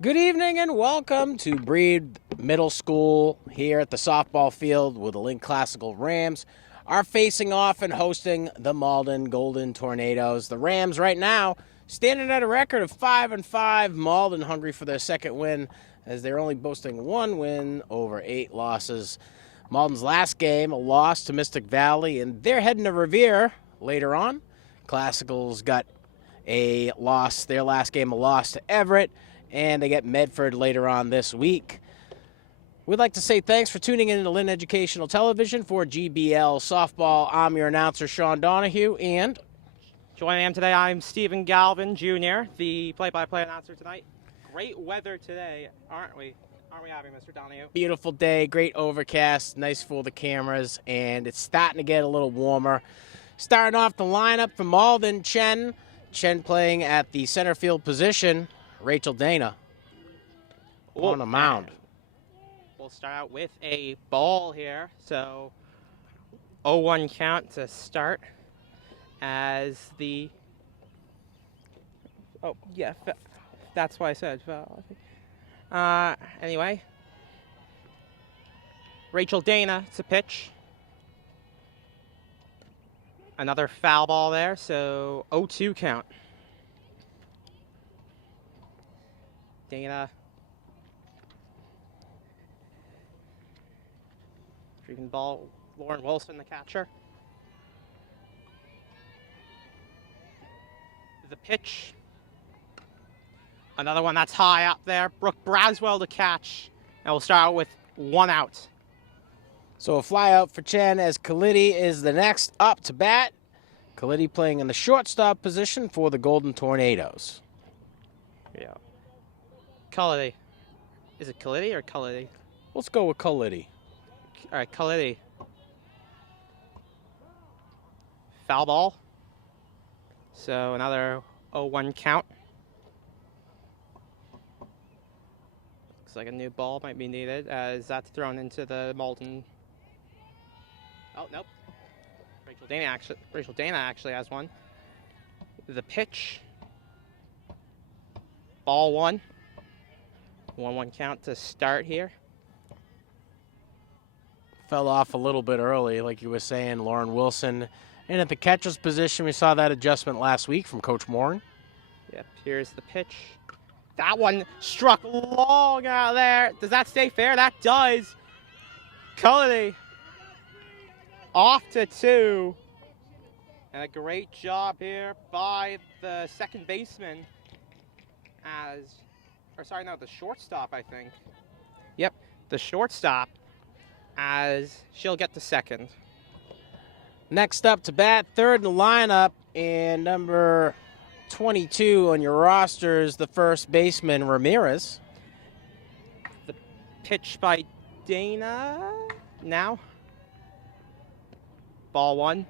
Good evening and welcome to Breed Middle School here at the softball field with the Link Classical Rams are facing off and hosting the Malden Golden Tornadoes. The Rams right now standing at a record of 5-5. Malden hungry for their second win as they're only boasting one win over 8 losses. Malden's last game, a loss to Mystic Valley, and they're heading to Revere later on. Classicals got a loss, their last game a loss to Everett, and they get Medford later on this week. We'd like to say thanks for tuning in to Lynn Educational Television for GBL Softball. I'm your announcer, Sean Donahue, and joining him today, I'm Stephen Galvin Jr., the play-by-play announcer tonight. Great weather today, aren't we? Aren't we having, Mr. Donahue? Beautiful day, great overcast, nice for the cameras, and it's starting to get a little warmer. Starting off the lineup for Malden, Chen playing at the center field position. Rachel Dana on the mound. We'll start out with a ball here. So 0-1 count to start as the... Oh, yeah, that's why I said foul. Anyway, Rachel Dana to pitch. Another foul ball there, so 0-2 count. Dana. Retrieving ball, Lauren Wilson, the catcher. The pitch. Another one that's high up there. Brooke Braswell to catch. And we'll start out with 1 out. So a fly out for Chen as Kalidi is the next up to bat. Kalidi playing in the shortstop position for the Golden Tornadoes. Yeah. Kalidi. Is it Kalidi or Kalidi? Let's go with Kalidi. All right, Kalidi. Foul ball. So another 0-1 count. Looks like a new ball might be needed as that's thrown into the Malden. Oh, nope. Rachel Dana actually has one. The pitch. Ball 1. 1-1 count to start here. Fell off a little bit early, like you were saying, Lauren Wilson. And at the catcher's position, we saw that adjustment last week from Coach Morin. Yep, here's the pitch. That one struck long out there. Does that stay fair? That does. Cullity off to 2. And a great job here by the second baseman the shortstop, I think. Yep, the shortstop as she'll get the second. Next up to bat, third in the lineup, and number 22 on your roster is the first baseman, Ramirez. The pitch by Dana now. Ball 1.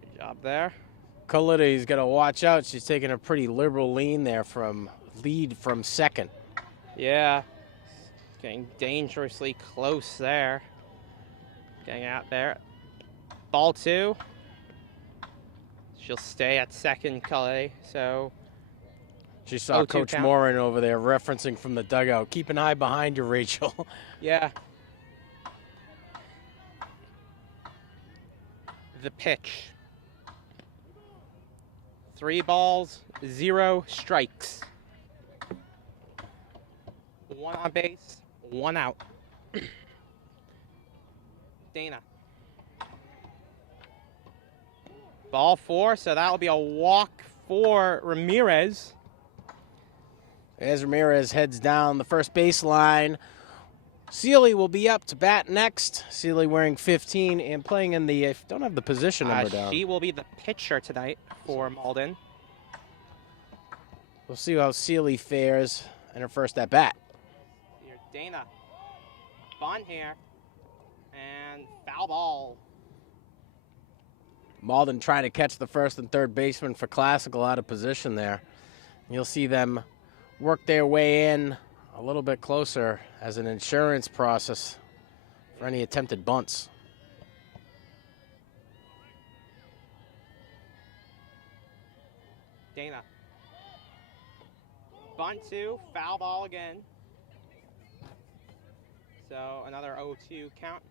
Good job there. Kalidi's got to watch out. She's taking a pretty liberal lead from second. Yeah, getting dangerously close there. Getting out there. Ball 2. She'll stay at second, Cully. So she saw Coach count. Morin over there referencing from the dugout. Keep an eye behind you, Rachel. Yeah. The pitch. 3 balls, 0 strikes. 1 on base, 1 out. Dana. Ball 4, so that'll be a walk for Ramirez. As Ramirez heads down the first baseline, Seeley will be up to bat next. Seeley wearing 15 and playing in the, don't have the position number down. She will be the pitcher tonight for Malden. We'll see how Seeley fares in her first at bat. Here's Dana. Bunt here. And foul ball. Malden trying to catch the first and third baseman for Classical out of position there. You'll see them work their way in a little bit closer as an insurance process for any attempted bunts. Dana. bunt 2, foul ball again. So another 0-2 count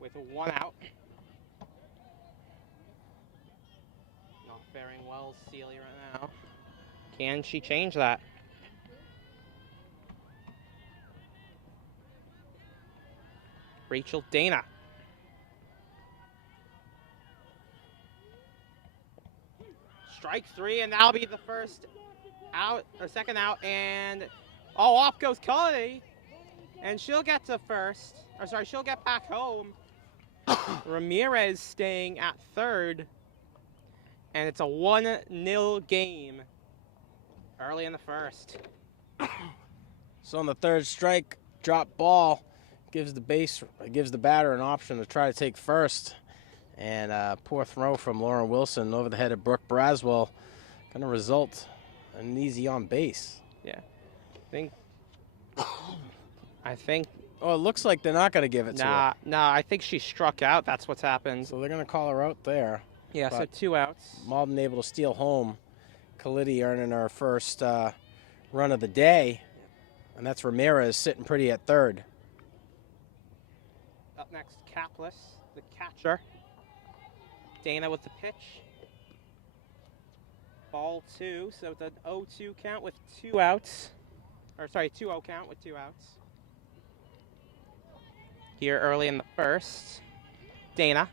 with 1 out. Not faring well, Sealy right now. Can she change that? Rachel Dana. Strike 3, and that'll be the first out, or second out, and off goes Cully, and she'll get to first, or sorry, she'll get back home. Ramirez staying at third, and it's a 1-0 game early in the first. So on the third strike, drop ball gives the batter an option to try to take first. And poor throw from Lauren Wilson over the head of Brooke Braswell going to result in an easy on base. Yeah. I think. Oh, it looks like they're not going to give it to her. Nah, I think she struck out. That's what's happened. So they're going to call her out there. Yeah, so 2 outs. Malden able to steal home. Khalidi earning her first run of the day. And that's Ramirez sitting pretty at third. Up next, Capless, the catcher. Dana with the pitch. Ball 2, so it's an 0-2 count with 2 outs. Or sorry, 2-0 count with 2 outs. Here early in the first, Dana.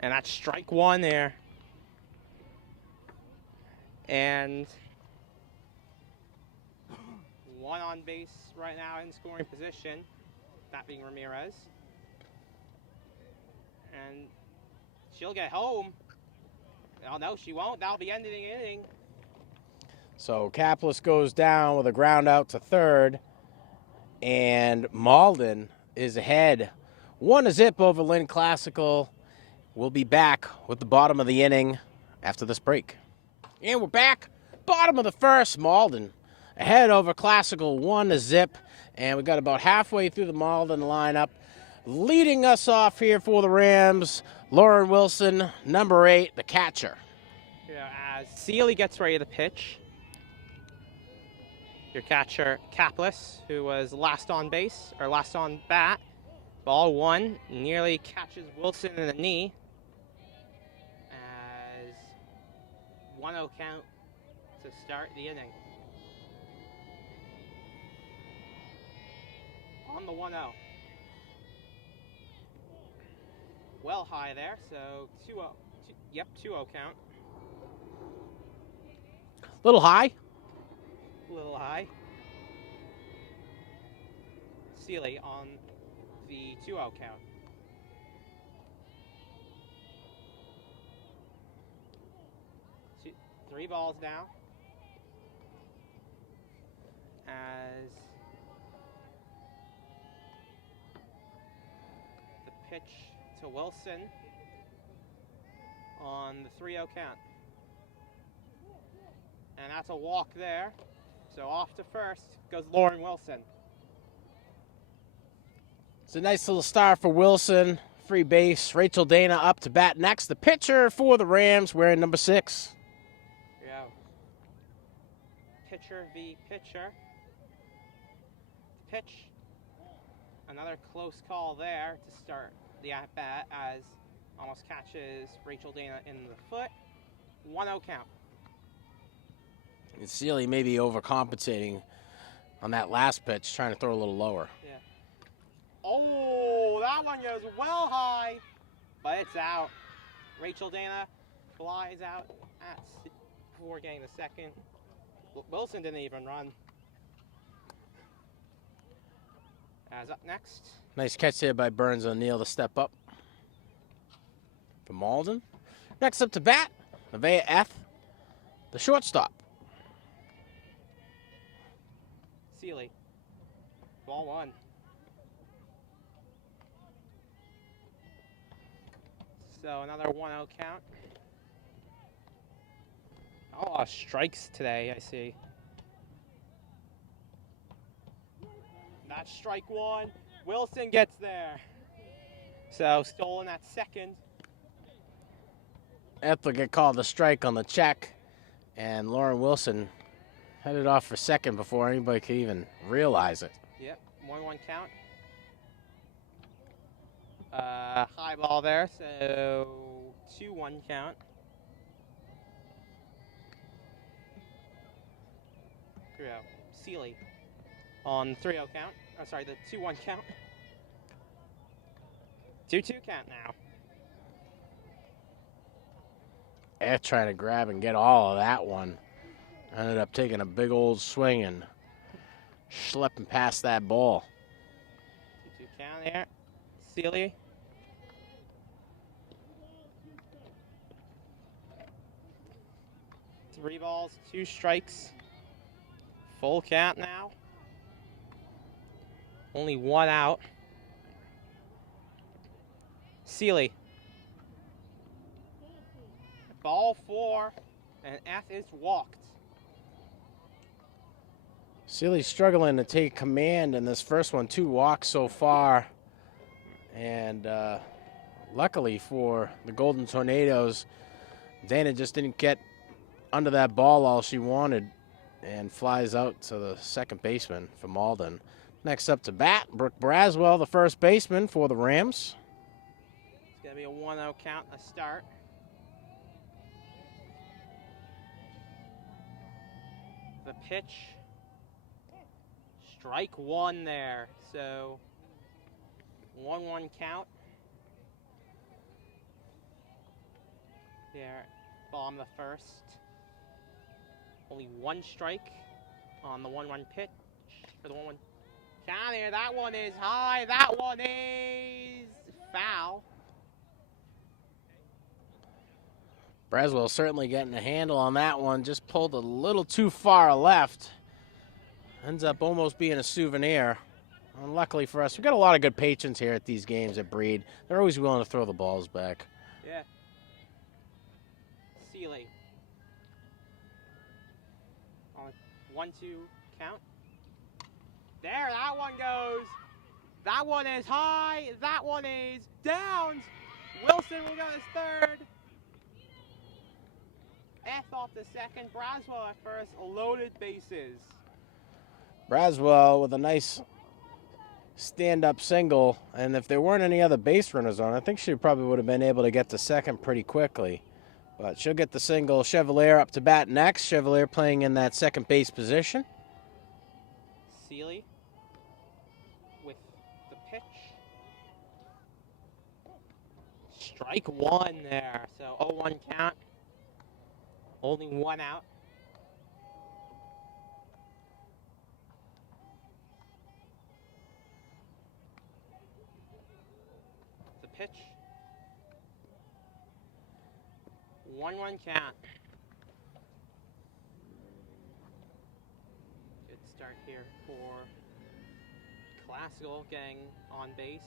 And that's strike 1 there. And 1 on base right now in scoring position, that being Ramirez. And she'll get home. Oh, no, she won't. That'll be ending the inning. So Capless goes down with a ground out to third. And Malden is ahead 1-0 over Lynn Classical. We'll be back with the bottom of the inning after this break. And we're back. Bottom of the first, Malden ahead over Classical 1-0. And we got about halfway through the Malden lineup. Leading us off here for the Rams, Lauren Wilson, number 8, the catcher. Yeah, as Sealy gets ready to pitch. Your catcher, Capless, who was last on base, or last on bat. Ball 1, nearly catches Wilson in the knee. As 1-0 count to start the inning. On the 1-0. Well high there, so 2-0. Yep, 2-0 count. Little high. A little high. Sealy on the 2-0 count. 3 balls now. As the pitch to Wilson on the 3-0 count. And that's a walk there. So off to first goes Lauren Wilson. It's a nice little start for Wilson. Free base. Rachel Dana up to bat next. The pitcher for the Rams wearing number 6. Here we go. Pitcher v. pitcher. Pitch. Another close call there to start the at-bat as almost catches Rachel Dana in the foot. 1-0 count. And Sealy may be overcompensating on that last pitch, trying to throw a little lower. Yeah. Oh, that one goes well high, but it's out. Rachel Dana flies out before getting the second. Wilson didn't even run. As up next. Nice catch there by Burns O'Neill to step up for Malden. Next up to bat, Nevaeh F., the shortstop. Sealy. Ball 1. So another 1-0 count. Oh, strikes today, I see. That's strike 1. Wilson gets there. So stolen at second. F will get called a strike on the check. And Lauren Wilson headed off for second before anybody could even realize it. Yep, 1-1 count. High ball there, so 2-1 count. Seeley on 3-0 count. Oh, sorry, the 2-1 count. 2-2 count now. They're trying to grab and get all of that one. Ended up taking a big old swing and schlepping past that ball. 2-2 count there. Seeley. Three balls, 2 strikes. Full count now. Only 1 out. Seeley. Ball 4, and F is walked. Seeley's struggling to take command in this first one. 2 walks so far. And luckily for the Golden Tornadoes, Dana just didn't get under that ball all she wanted and flies out to the second baseman for Malden. Next up to bat, Brooke Braswell, the first baseman for the Rams. It's going to be a 1-0 count, a start. The pitch. Strike 1 there, so 1-1 count. There, bomb the first. Only 1 strike on the 1-1 pitch for the 1-1 count here. That one is high. That one is foul. Braswell certainly getting a handle on that one. Just pulled a little too far left. Ends up almost being a souvenir. And luckily for us, we've got a lot of good patrons here at these games at Breed. They're always willing to throw the balls back. Yeah. Seeley. On 1-2 count. There, that one goes. That one is high. That one is down. Wilson will go his third. F off the second. Braswell at first. Loaded bases. Braswell with a nice stand-up single, and if there weren't any other base runners on, I think she probably would have been able to get to second pretty quickly. But she'll get the single. Chevalier up to bat next. Chevalier playing in that second base position. Seeley with the pitch. Strike 1 there, so 0-1 count. Only 1 out. The pitch. 1-1 count. Good start here for Classical getting on base.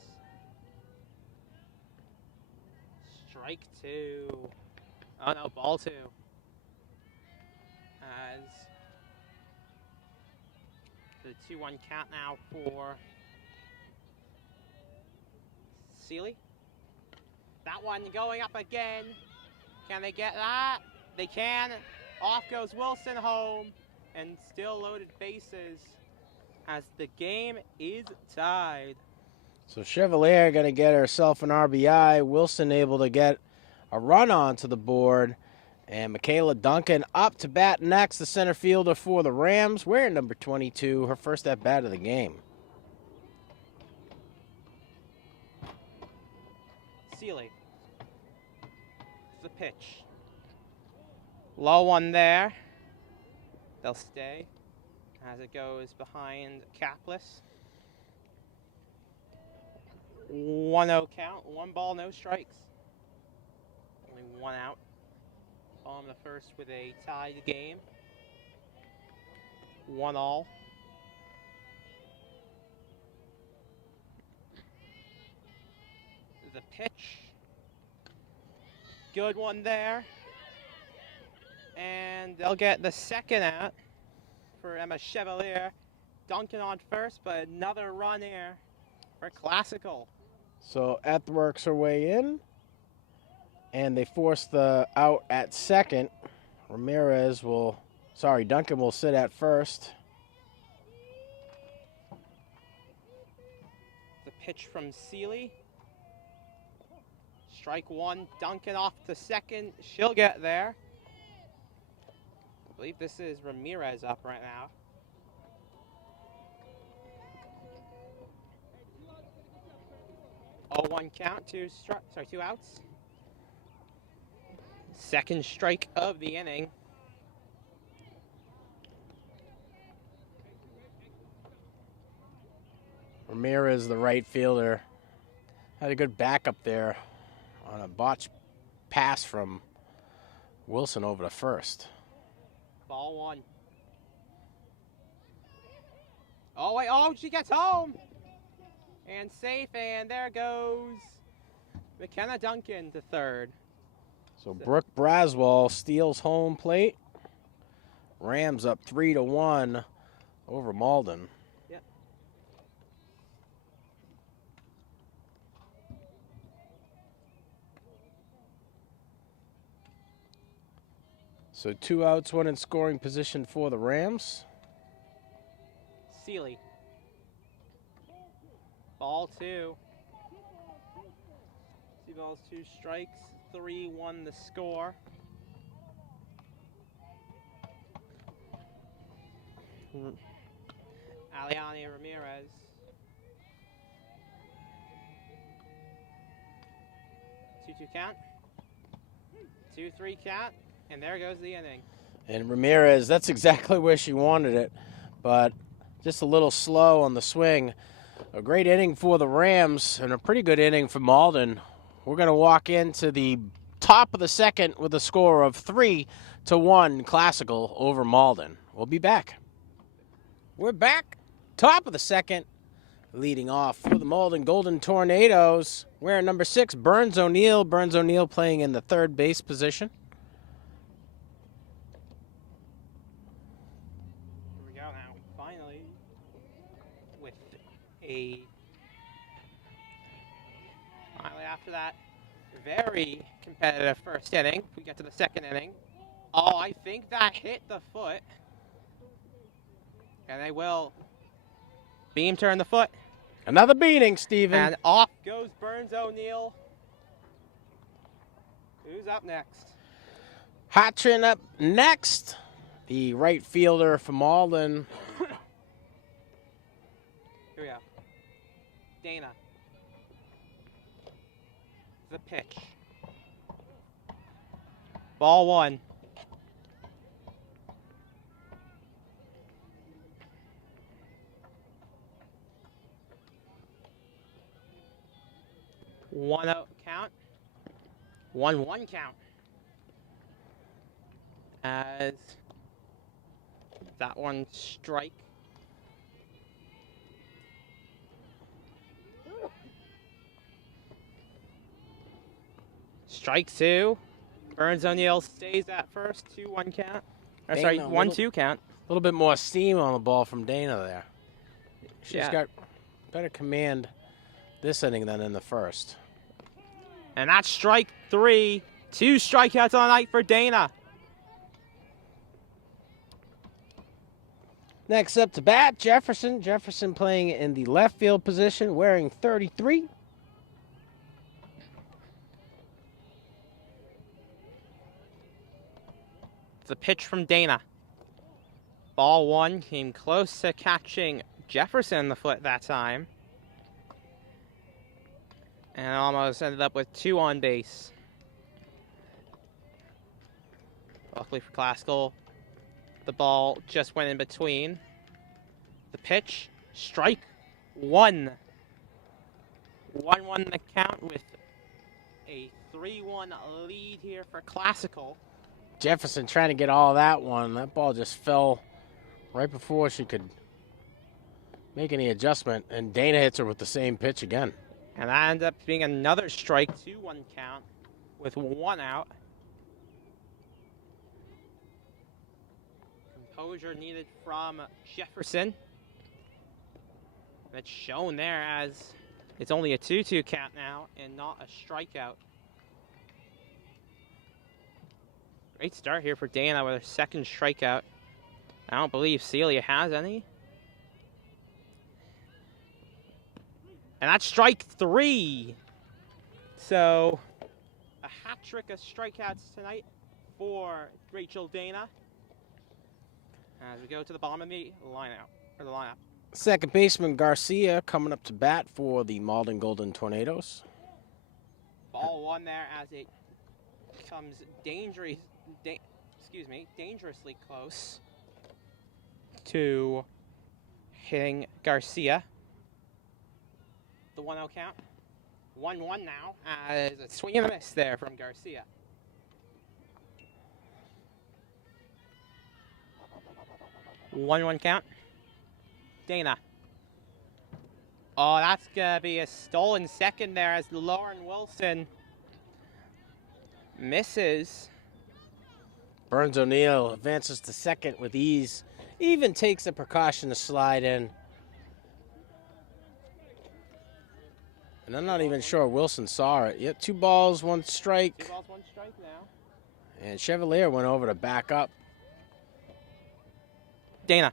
Strike 2. Oh no, ball 2. As the 2-1 count now for Seeley. That one going up again. Can they get that? They can. Off goes Wilson home. And still loaded bases as the game is tied. So Chevalier going to get herself an RBI. Wilson able to get a run onto the board. And Michaela Duncan up to bat next, the center fielder for the Rams, wearing number 22, her first at bat of the game. Seeley. The pitch. Low one there. They'll stay as it goes behind Capless. 1-0 count, 1 ball, no strikes. Only 1 out. On the first with a tied game. 1-all. The pitch. Good one there. And they'll get the second out for Emma Chevalier. Duncan on first, but another run here for Classical. So Eth works her way in, and they force the out at second. Duncan will sit at first. The pitch from Seeley. Strike one, Duncan off to second. She'll get there. I believe this is Ramirez up right now. Oh, 1 count, 2 outs. Second strike of the inning. Ramirez, the right fielder, had a good backup there on a botched pass from Wilson over to first. Ball 1. Oh, wait. Oh, she gets home. And safe, and there goes McKenna Duncan to third. So Brooke Braswell steals home plate. Rams up 3-1 over Malden. Yep. So 2 outs, 1 in scoring position for the Rams. Seeley. Ball 2. 2 balls, 2 strikes. 3-1 the score. Aliani Ramirez. 2-2 count. 2-3 count. And there goes the inning. And Ramirez, that's exactly where she wanted it, but just a little slow on the swing. A great inning for the Rams and a pretty good inning for Malden. We're going to walk into the top of the second with a score of 3-1 Classical over Malden. We'll be back. We're back. Top of the second. Leading off for the Malden Golden Tornadoes. Wearing number 6, Burns O'Neill. Burns O'Neill playing in the third base position. Here we go now. Finally, after that very competitive first inning, we get to the second inning. Oh, I think that hit the foot. And they will beam turn the foot. Another beating, Steven. And off goes Burns O'Neill. Who's up next? Hatchin up next. The right fielder for Malden. Here we go. Dana. The pitch. Ball 1. One out count. 1-1 count. As that one strike. Strike 2. Burns O'Neill stays at first. 2-1 count. Or sorry, 1-2 count. A little bit more steam on the ball from Dana there. She's Yeah. got better command this inning than in the first. And that's strike 3. 2 strikeouts on the night for Dana. Next up to bat, Jefferson. Jefferson playing in the left field position, wearing 33. The pitch from Dana. Ball 1 came close to catching Jefferson in the foot that time. And almost ended up with 2 on base. Luckily for Classical, the ball just went in between. The pitch, strike 1. 1-1 the count with a 3-1 lead here for Classical. Jefferson trying to get all that one. That ball just fell right before she could make any adjustment. And Dana hits her with the same pitch again. And that ended up being another strike, 2-1 count with 1 out. Composure needed from Jefferson. That's shown there as it's only a 2-2 count now and not a strikeout. Great start here for Dana with her second strikeout. I don't believe Celia has any. And that's strike 3. So, a hat trick of strikeouts tonight for Rachel Dana. As we go to the bottom of the lineup. Second baseman Garcia coming up to bat for the Malden Golden Tornadoes. Ball 1 there as it comes dangerously close to hitting Garcia. The 1-0 count. 1-1 now as a swing and a miss there from Garcia. One count. Dana. Oh, that's going to be a stolen second there as Lauren Wilson misses. Burns O'Neill advances to second with ease. Even takes the precaution to slide in. And I'm not even sure Wilson saw it. Yep, 2 balls, 1 strike. 2 balls, 1 strike now. And Chevalier went over to back up. Dana.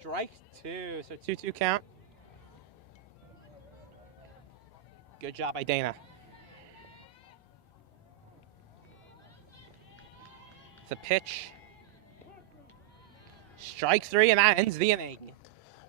Strike 2, so 2-2 count. Good job by Dana. The pitch. Strike 3, and that ends the inning.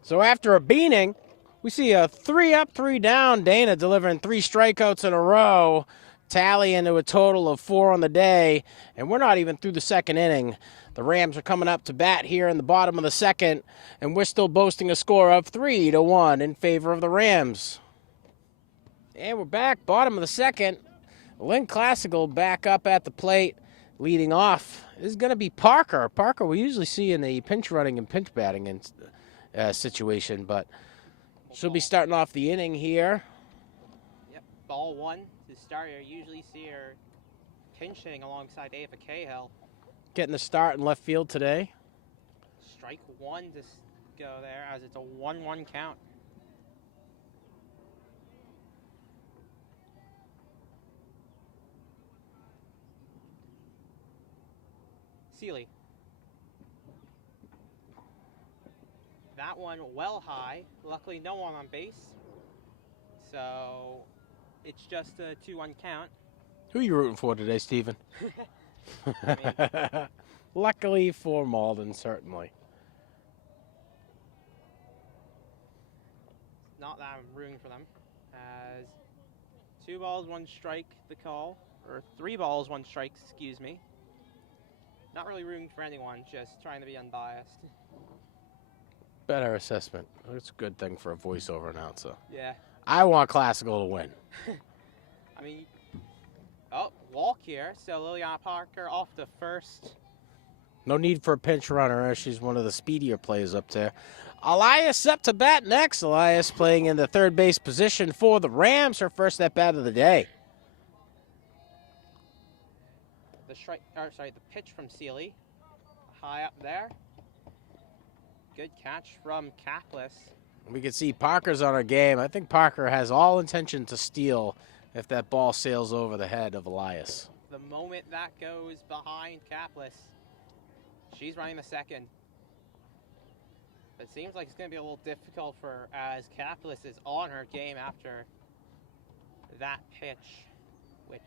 So after a beating, we see a 3 up, 3 down. Dana delivering 3 strikeouts in a row, tally into a total of 4 on the day. And we're not even through the second inning. The Rams are coming up to bat here in the bottom of the second, and we're still boasting a score of 3-1 in favor of the Rams. And we're back, bottom of the second. Lynn Classical back up at the plate, leading off. This is going to be Parker. Parker we usually see in the pinch running and pinch batting situation, but she'll be starting off the inning here. Yep, ball 1 to start. You usually see her pinching alongside Ava Cahill. Getting the start in left field today. Strike 1 to go there as it's a 1-1 count. Seeley. That one well high. Luckily no one on base. So it's just a 2-1 count. Who are you rooting for today, Stephen? Luckily for Malden, certainly. Not that I'm rooting for them. As 2 balls, 1 strike, the call. Or 3 balls, 1 strike, excuse me. Not really rooting for anyone, just trying to be unbiased. Better assessment. It's a good thing for a voiceover announcer. Yeah. I want Classical to win. I mean, oh, walk here. So Liliana Parker off to first. No need for a pinch runner as she's one of the speedier players up there. Elias up to bat next. Elias playing in the third base position for the Rams. Her first at bat of the day. The pitch from Seeley. High up there. Good catch from Kaplis. We can see Parker's on her game. I think Parker has all intention to steal if that ball sails over the head of Elias. The moment that goes behind Kaplis, she's running the second. It seems like it's going to be a little difficult for her as Kaplis is on her game after that pitch, which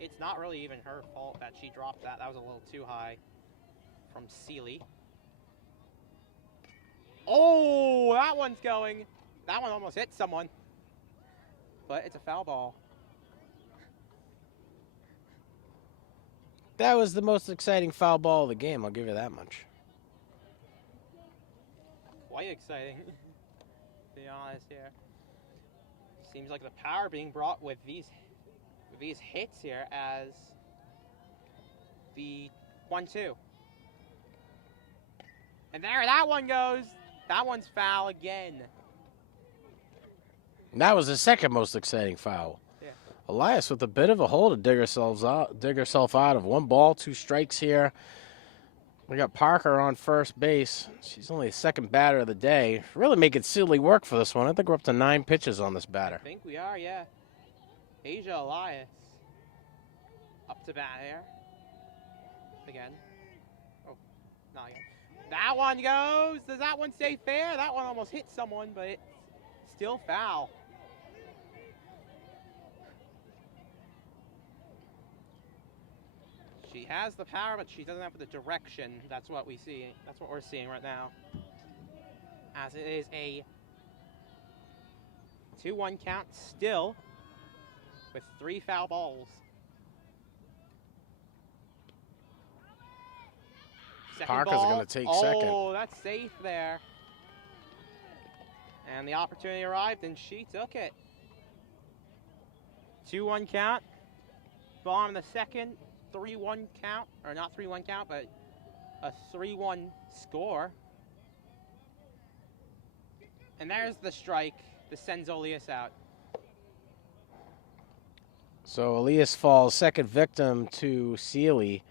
it's not really even her fault that she dropped that. That was a little too high from Seeley. Oh, that one's going. That one almost hit someone. But it's a foul ball. That was the most exciting foul ball of the game, I'll give you that much. Quite exciting, to be honest here. Seems like the power being brought with these hits here as the 1-2. And there that one goes. That one's foul again. And that was the second most exciting foul. Yeah. Elias with a bit of a hole to dig herself out of 1 ball, 2 strikes here. We got Parker on first base. She's only the second batter of the day. Really making silly work for this one. I think we're up to 9 pitches on this batter. I think we are, yeah. Asia Elias up to bat here. again. Oh, not again. That one goes. Does that one stay fair? That one almost hit someone, but it's still foul. She has the power, but she doesn't have the direction. That's what we see. That's what we're seeing right now. As it is a 2-1 count still with 3 foul balls. Parker's going to take second. Oh, that's safe there. And the opportunity arrived, and she took it. 2-1 count. Ball in the second. 3-1 count. Or not 3-1 count, but a 3-1 score. And there's the strike that sends Elias out. So Elias falls second victim to Seeley.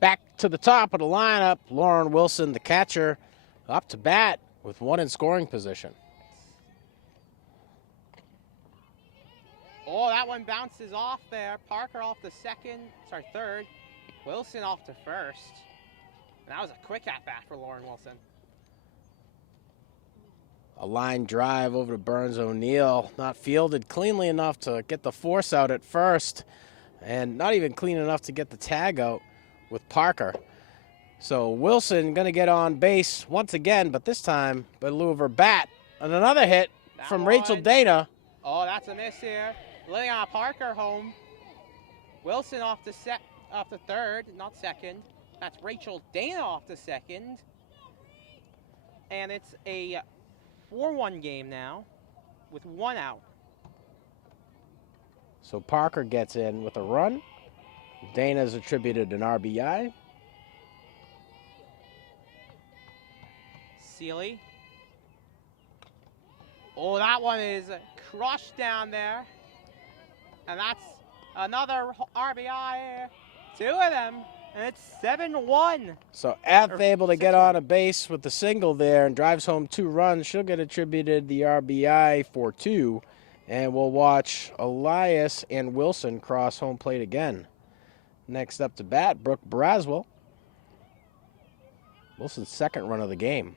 Back to the top of the lineup, Lauren Wilson, the catcher, up to bat with one in scoring position. Oh, that one bounces off there. Parker off the third. Wilson off to first. And that was a quick at-bat for Lauren Wilson. A line drive over to Burns O'Neill, not fielded cleanly enough to get the force out at first, and not even clean enough to get the tag out with Parker. So Wilson going to get on base once again, but this time by lieu of her bat. And another hit from Rachel Dana. Oh, that's a miss here. Letting on Parker home. Wilson off to third, not second. That's Rachel Dana off to second. And it's a 4-1 game now with 1 out. So Parker gets in with a run. Dana's attributed an RBI. Seeley. Oh, that one is crushed down there. And that's another RBI. 2 of them. And it's 7-1. So Eth able to get on a base with the single there and drives home 2 runs. She'll get attributed the RBI for 2. And we'll watch Elias and Wilson cross home plate again. Next up to bat, Brooke Braswell. Wilson's second run of the game.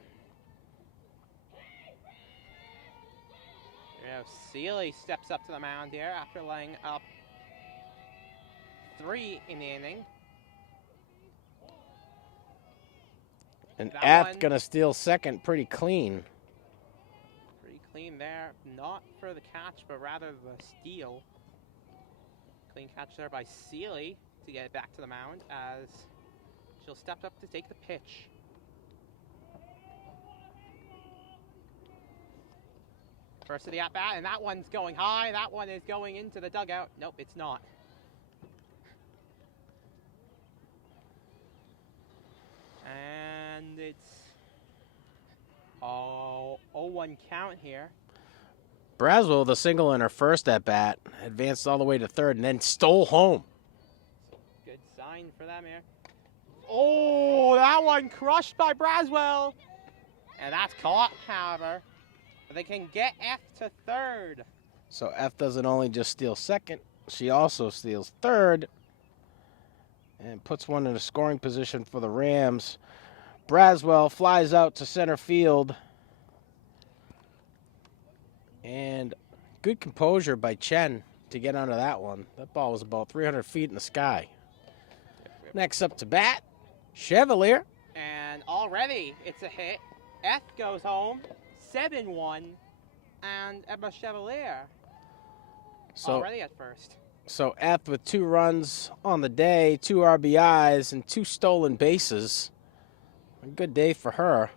Seeley steps up to the mound here after laying up 3 in the inning. And Eth going to steal second pretty clean. Pretty clean there. Not for the catch, but rather the steal. Clean catch there by Seeley to get it back to the mound as she'll step up to take the pitch. First of the at-bat, and that one's going high. That one is going into the dugout. Nope, it's not. And it's 0-1 count here. Braswell, the single in her first at-bat, advanced all the way to third and then stole home. Good sign for them here. Oh, that one crushed by Braswell. And that's caught, however. But they can get F to third. So F doesn't only just steal second, she also steals third and puts one in a scoring position for the Rams. Braswell flies out to center field. And good composure by Chen to get onto that one. That ball was about 300 feet in the sky. Next up to bat, Chevalier. And already it's a hit. F goes home. 7-1, and Emma Chevalier already at first. So F with 2 runs on the day, 2 RBIs, and 2 stolen bases. A good day for her.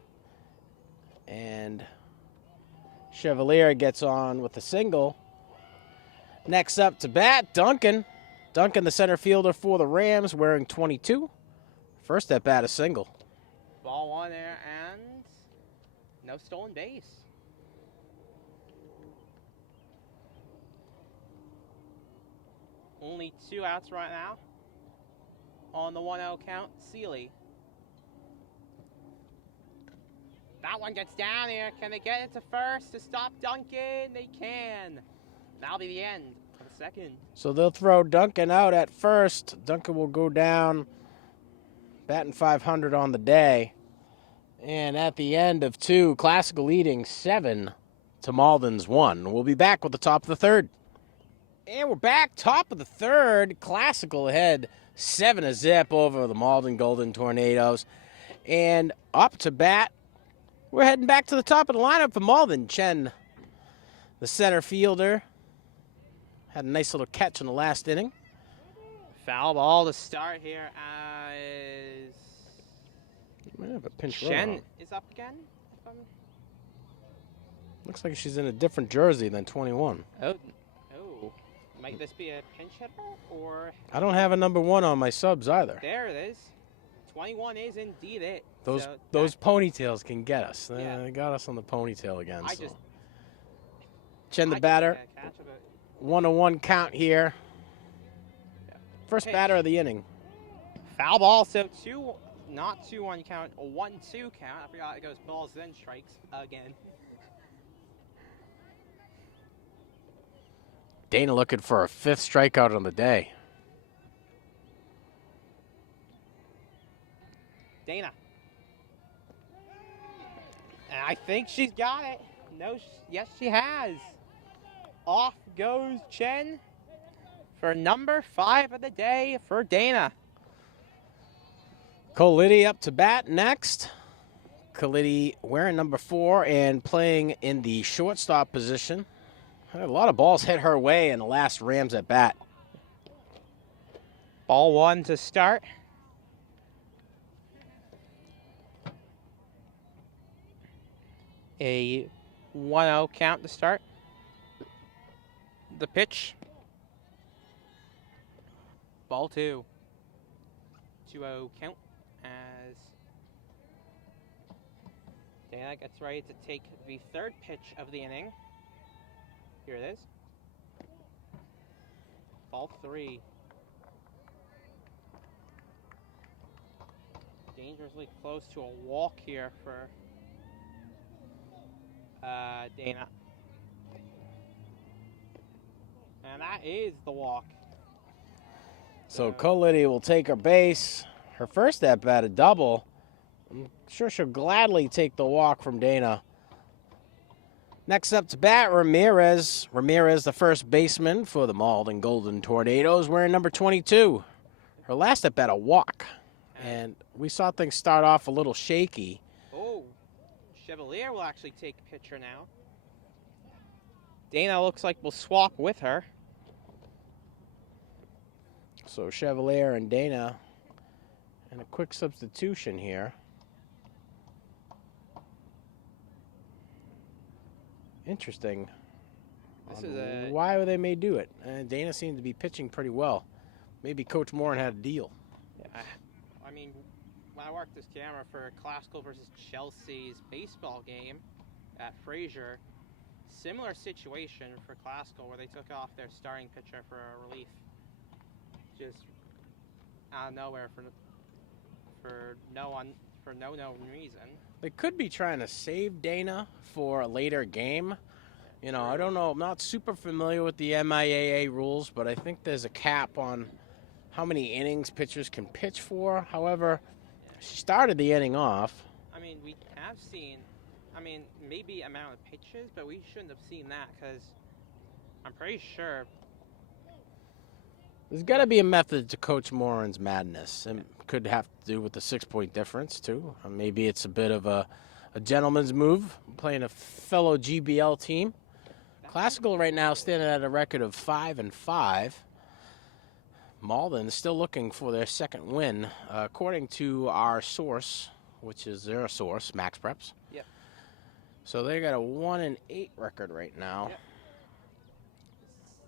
And Chevalier gets on with a single. Next up to bat, Duncan. Duncan, the center fielder for the Rams, wearing 22. First at bat, a single. Ball 1 there, and no stolen base. Only 2 outs right now. On the 1-0 count, Seeley. That one gets down here. Can they get it to first to stop Duncan? They can. That'll be the end of the second. So they'll throw Duncan out at first. Duncan will go down batting 500 on the day. And at the end of 2, Classical leading 7 to Malden's 1. We'll be back with the top of the third. And we're back, top of the third. Classical ahead 7-0 over the Malden Golden Tornadoes. And up to bat, we're heading back to the top of the lineup for Malden. Chen, the center fielder, had a nice little catch in the last inning. Foul ball to start here as Might have a pinch Shen is up again. Looks like she's in a different jersey than 21. Oh. Might this be a pinch hitter or? I don't have a number 1 on my subs either. There it is. 21 is indeed it. Those ponytails can get us. Yeah. They got us on the ponytail again. I So. just Chen the batter. Catch of it. 1-1 count here. First Pitch. batter of the inning. Foul ball, so not 2-1 count, a 1-2 count. I forgot it goes balls then strikes again. Dana looking for a 5th strikeout on the day. Dana. And I think she's got it. No, yes, she has. Off goes Chen for number 5 of the day for Dana. Colidi up to bat next. Colidi wearing number 4 and playing in the shortstop position. Had a lot of balls hit her way in the last Rams at bat. Ball 1 to start. A 1-0 count to start. The pitch. Ball 2. 2-0 count as Dana gets ready to take the 3rd pitch of the inning. Here it is. Ball 3. Dangerously close to a walk here for Dana. And that is the walk. So Colidi will take her base. Her first at bat, a double. I'm sure she'll gladly take the walk from Dana. Next up to bat, Ramirez. Ramirez, the first baseman for the Malden Golden Tornadoes, wearing number 22. Her last at bat, a walk. And we saw things start off a little shaky. Oh, Chevalier will actually take a pitcher now. Dana looks like we'll swap with her. So Chevalier and Dana, and a quick substitution here. Interesting. Why they may do it. Dana seemed to be pitching pretty well. Maybe Coach Moran had a deal. Yeah. I mean, when I worked this camera for Classical versus Chelsea's baseball game at Fraser, similar situation for Classical where they took off their starting pitcher for a relief. Just out of nowhere for no known reason. They could be trying to save Dana for a later game. You know, I don't know. I'm not super familiar with the MIAA rules, but I think there's a cap on how many innings pitchers can pitch for. However, she started the inning off. I mean, we have seen, maybe amount of pitches, but we shouldn't have seen that because I'm pretty sure. There's got to be a method to Coach Moran's madness. And could have to do with the 6-point difference, too. Maybe it's a bit of a gentleman's move, playing a fellow GBL team. Classical right now standing at a record of 5-5. Malden is still looking for their second win, according to our source, which is their source, Max Preps. Yep. So they got a 1-8 record right now. Yep.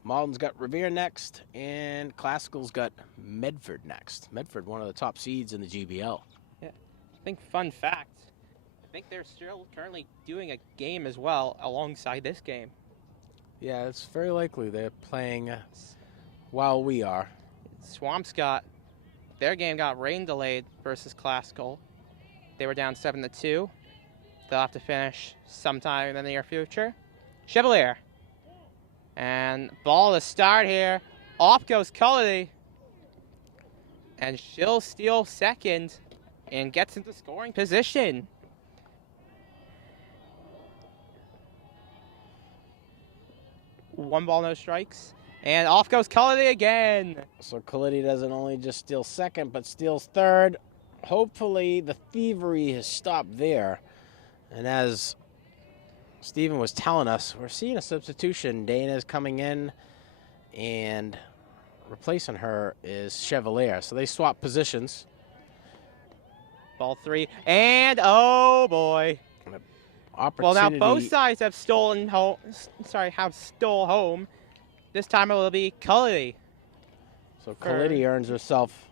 Malden's got Revere next, and Classical's got Medford next. Medford, one of the top seeds in the GBL. Yeah. I think fun fact, I think they're still currently doing a game as well alongside this game. Yeah, it's very likely they're playing while we are. Swampscott, their game got rain delayed versus Classical. They were down 7-2. They'll have to finish sometime in the near future. Chevalier. And ball to start here. Off goes Cullity. And she'll steal second. and gets into scoring position. One ball, no strikes. And off goes Cullity again. So Cullity doesn't only just steal second, but steals third. Hopefully the thievery has stopped there. And as Steven was telling us, we're seeing a substitution. Dana's coming in, and replacing her is Chevalier. So they swap positions. Ball 3, and oh boy. Well, now Opportunity. both sides have stolen home. Have stole home. This time it will be Cullity. So Cullity earns herself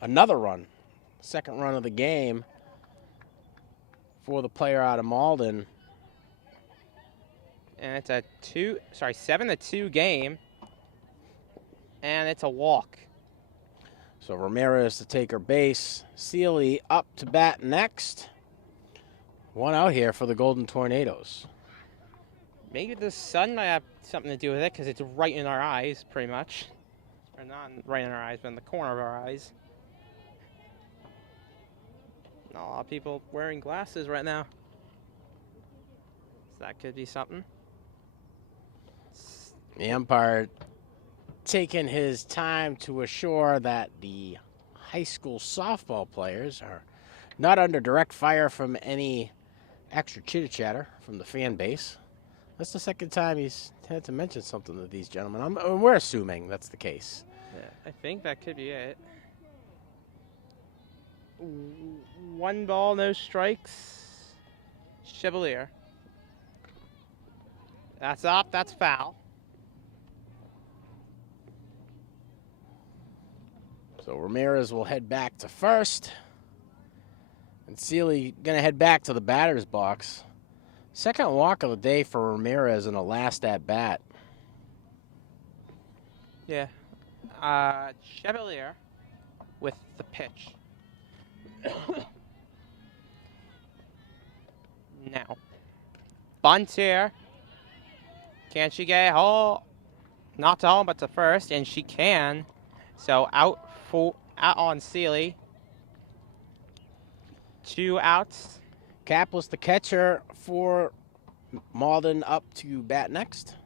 another run, second run of the game for the player out of Malden. And it's a 7-2 game. And it's a walk. So Ramirez to take her base. Seeley up to bat next. One out here for the Golden Tornadoes. Maybe the sun might have something to do with it because it's right in our eyes, pretty much. Or not right in our eyes, but in the corner of our eyes. Not a lot of people wearing glasses right now. So that could be something. The umpire taking his time to assure that the high school softball players are not under direct fire from any extra chitter-chatter from the fan base. That's the second time he's had to mention something to these gentlemen. We're assuming that's the case. Yeah, I think that could be it. One ball, no strikes. Chevalier. That's up, that's foul. So Ramirez will head back to first. And Seeley going to head back to the batter's box. Second walk of the day for Ramirez in the last at-bat. Yeah. Chevalier with the pitch. Now. Bunt here. Can she get home? Not to home, but to first, and she can. So out on Seeley. 2 outs. Kaplis, the catcher for Malden, up to bat next.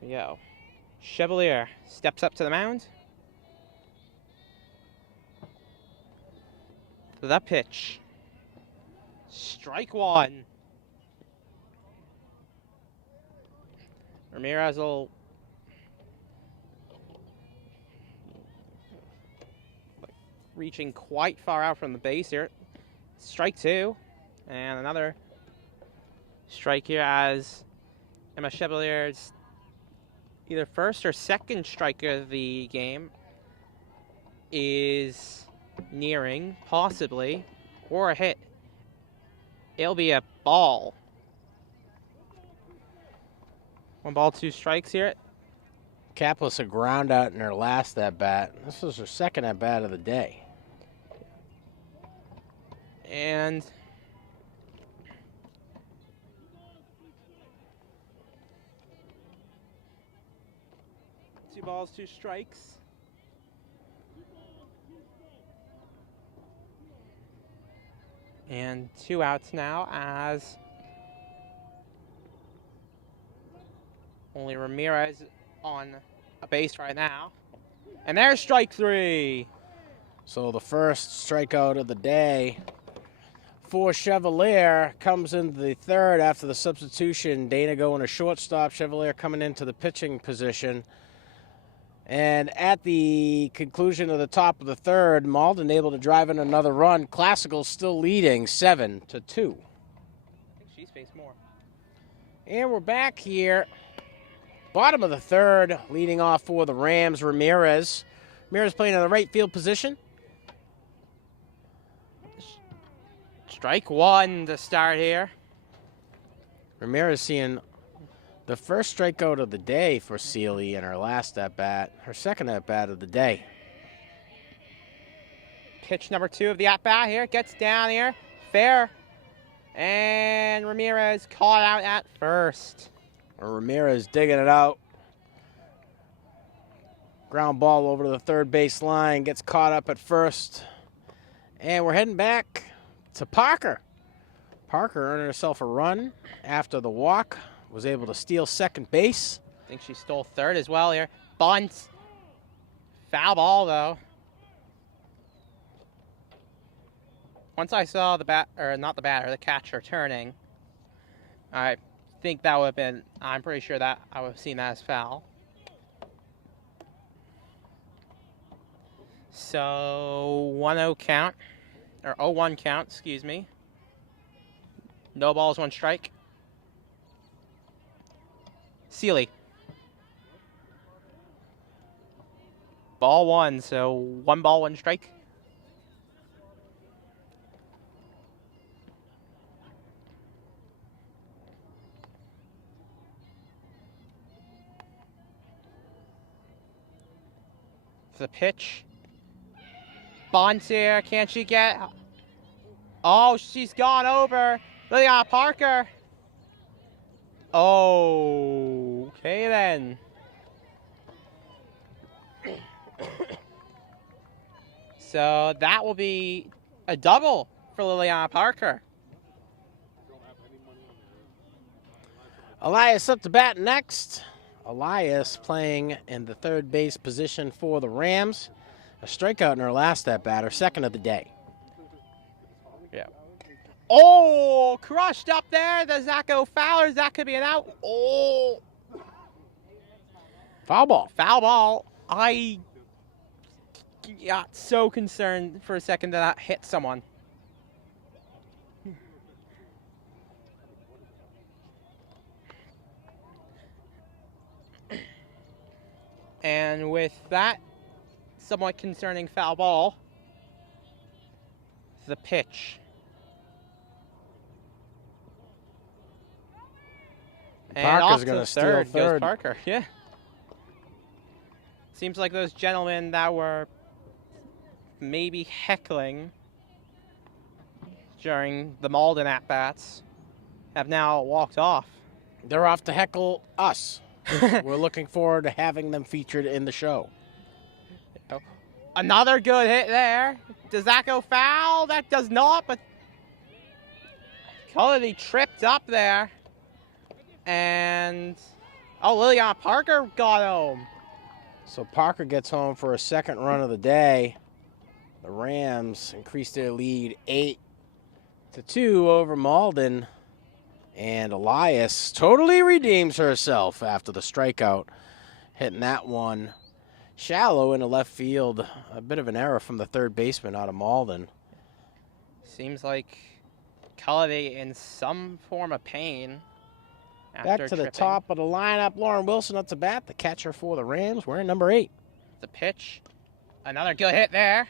Here we go. Chevalier steps up to the mound. The pitch. Strike one. Ramirez will reaching quite far out from the base here. Strike two. And another strike here as Emma Chevalier's either first or second strike of the game is nearing, possibly, or a hit. It'll be a ball. 1 ball, 2 strikes here. Kaplis a ground out in her last at-bat. This was her second at-bat of the day. And two balls, 2 strikes. And 2 outs now as only Ramirez on a base right now. And there's strike 3. So the first strikeout of the day for Chevalier comes into the third after the substitution. Dana going to shortstop, Chevalier coming into the pitching position. And at the conclusion of the top of the third, Malden able to drive in another run. Classical still leading 7-2. I think she's faced more. And we're back here. Bottom of the third, leading off for the Rams, Ramirez. Ramirez playing in the right field position. Strike 1 to start here. Ramirez seeing the first strikeout of the day for Seeley in her last at-bat, her second at-bat of the day. Pitch number 2 of the at-bat here. Gets down here. Fair. And Ramirez caught out at first. Ramirez digging it out. Ground ball over to the third base line, gets caught up at first. And we're heading back to Parker. Parker earned herself a run after the walk, was able to steal second base. I think she stole third as well here. Bunt. Foul ball, though. Once I saw the the catcher turning, I think that would have been, I'm pretty sure that I would have seen that as foul. So 1-0 count, or 0-1 count, excuse me. No balls, one strike. Seeley. Ball one, so 1 ball, 1 strike. The pitch. Bunt here. Can she get? Oh, she's gone over. Liliana Parker. Oh, okay then. So that will be a double for Liliana Parker. Elias up to bat next. Elias playing in the third base position for the Rams. A strikeout in her last at bat, her second of the day. Yeah. Oh, crushed up there. Does that go foul or that could be an out? Oh. Foul ball. Foul ball. I got so concerned for a second that hit someone. And with that somewhat concerning foul ball, the pitch. And Parker's going to steal third. Goes Parker, yeah. Seems like those gentlemen that were maybe heckling during the Malden at-bats have now walked off. They're off to heckle us. We're looking forward to having them featured in the show. Another good hit there. Does that go foul? That does not, but Cullity tripped up there. And, oh, Liliana Parker got home. So Parker gets home for a second run of the day. The Rams increase their lead 8-2 over Malden. And Elias totally redeems herself after the strikeout, hitting that one shallow into left field. A bit of an error from the third baseman out of Malden. Seems like Cullity in some form of pain. Back to the top of the lineup, Lauren Wilson up to bat, the catcher for the Rams. We're in number 8. The pitch. Another good hit there.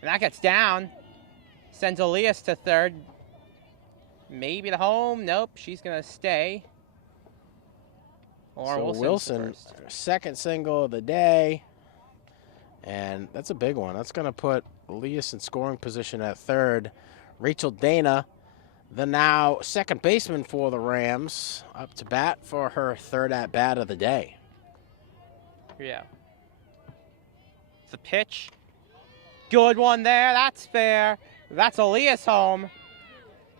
And that gets down. Sends Elias to third. Maybe the home. Nope, she's going to stay. So Wilson, second single of the day. And that's a big one. That's going to put Elias in scoring position at third. Rachel Dana, the now second baseman for the Rams, up to bat for her third at-bat of the day. Yeah. The pitch. Good one there. That's fair. That's Elias home.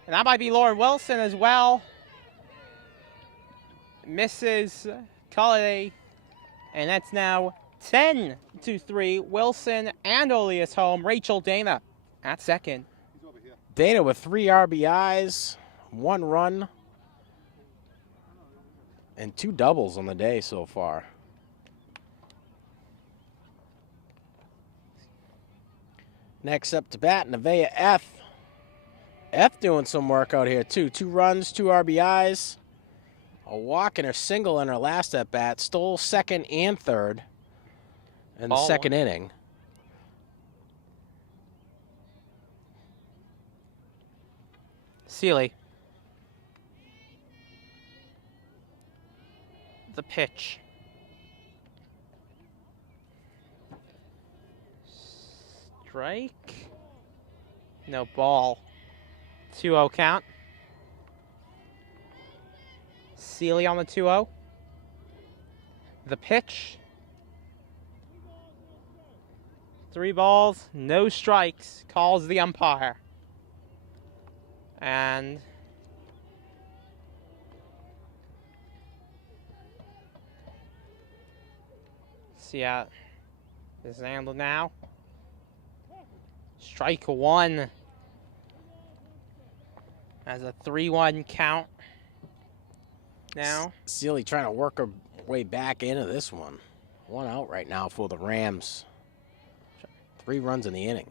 And that might be Lauren Wilson as well. Misses Cullity. And that's now 10-3. Wilson and Elias home. Rachel Dana at second. Dana with 3 RBIs, 1 run, and 2 doubles on the day so far. Next up to bat, Nevaeh F. F doing some work out here too. 2 runs, 2 RBIs, a walk and a single in her last at bat. Stole second and third in the second inning. Seeley. The pitch. Strike. No ball. 2-0 count. Seeley on the 2-0. The pitch. 3 balls, no strikes, calls the umpire. And see how this is handled now. Strike 1 as a 3-1 count now. Sealy trying to work her way back into this one. 1 out right now for the Rams. 3 runs in the inning.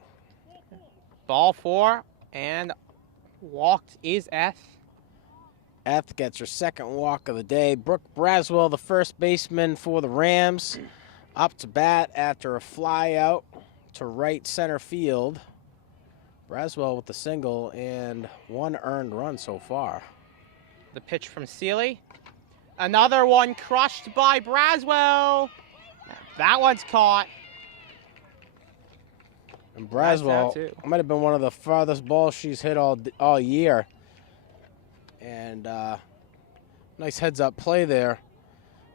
Ball 4 and walked is F. F gets her 2nd walk of the day. Brooke Braswell, the first baseman for the Rams, up to bat after a fly out to right center field. Braswell with the single and 1 earned run so far. The pitch from Sealy. Another one crushed by Braswell. That one's caught. And Braswell might have been one of the farthest balls she's hit all year. And nice heads-up play there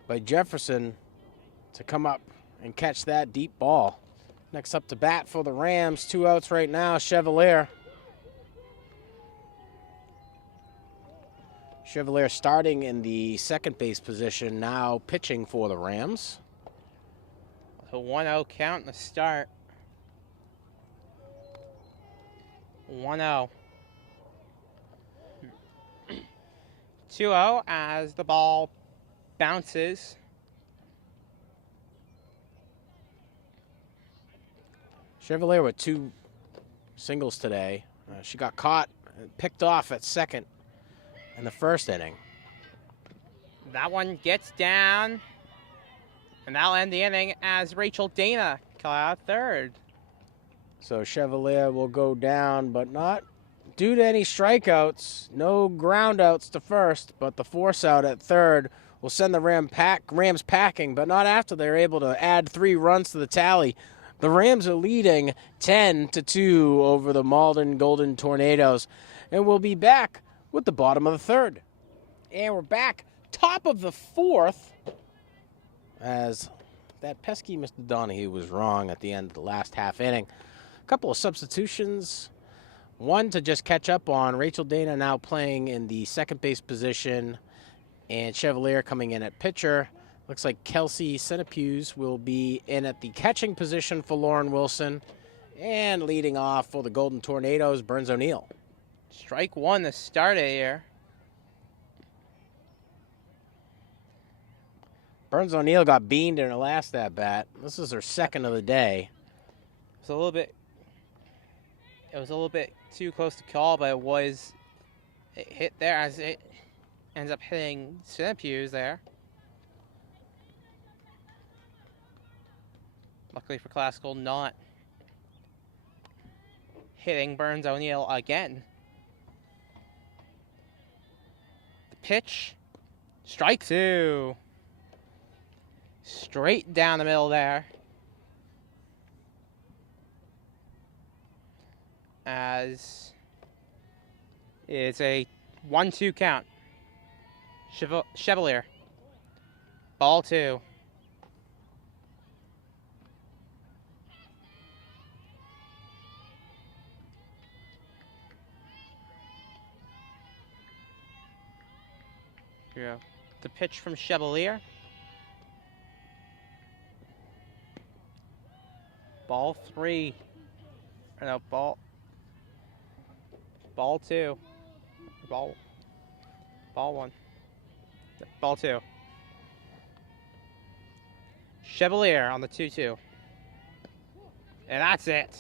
by Jefferson to come up and catch that deep ball. Next up to bat for the Rams, 2 outs right now, Chevalier. Chevalier starting in the second base position, now pitching for the Rams. A 1-0 count in the start. 1-0. 2-0 as the ball bounces. Chevalier with 2 singles today. She got caught and picked off at second in the first inning. That one gets down, and that'll end the inning as Rachel Dana caught out third. So Chevalier will go down, but not due to any strikeouts. No ground outs to first, but the force out at third will send the Rams packing, but not after they're able to add 3 runs to the tally. The Rams are leading 10-2 over the Malden Golden Tornadoes, and we'll be back with the bottom of the third. And we're back top of the fourth as that pesky Mr. Donahue was wrong at the end of the last half inning. A couple of substitutions. One to just catch up on. Rachel Dana now playing in the second base position, and Chevalier coming in at pitcher. Looks like Kelsey Centipuse will be in at the catching position for Lauren Wilson. And leading off for the Golden Tornadoes, Burns O'Neill. Strike 1 to start it here. Burns O'Neill got beamed in her last at bat. This is her 2nd of the day. It was a little bit too close to call, but it hit there as it ends up hitting Centipuse there. Luckily for Classical, not hitting Burns O'Neill again. The pitch, strike 2. Straight down the middle there. As it's a 1-2 count. Chevalier. Ball 2. Here we go. The pitch from Chevalier. Ball 3. No, ball 2. Ball 1. Ball 2. Chevalier on the 2-2. And that's it.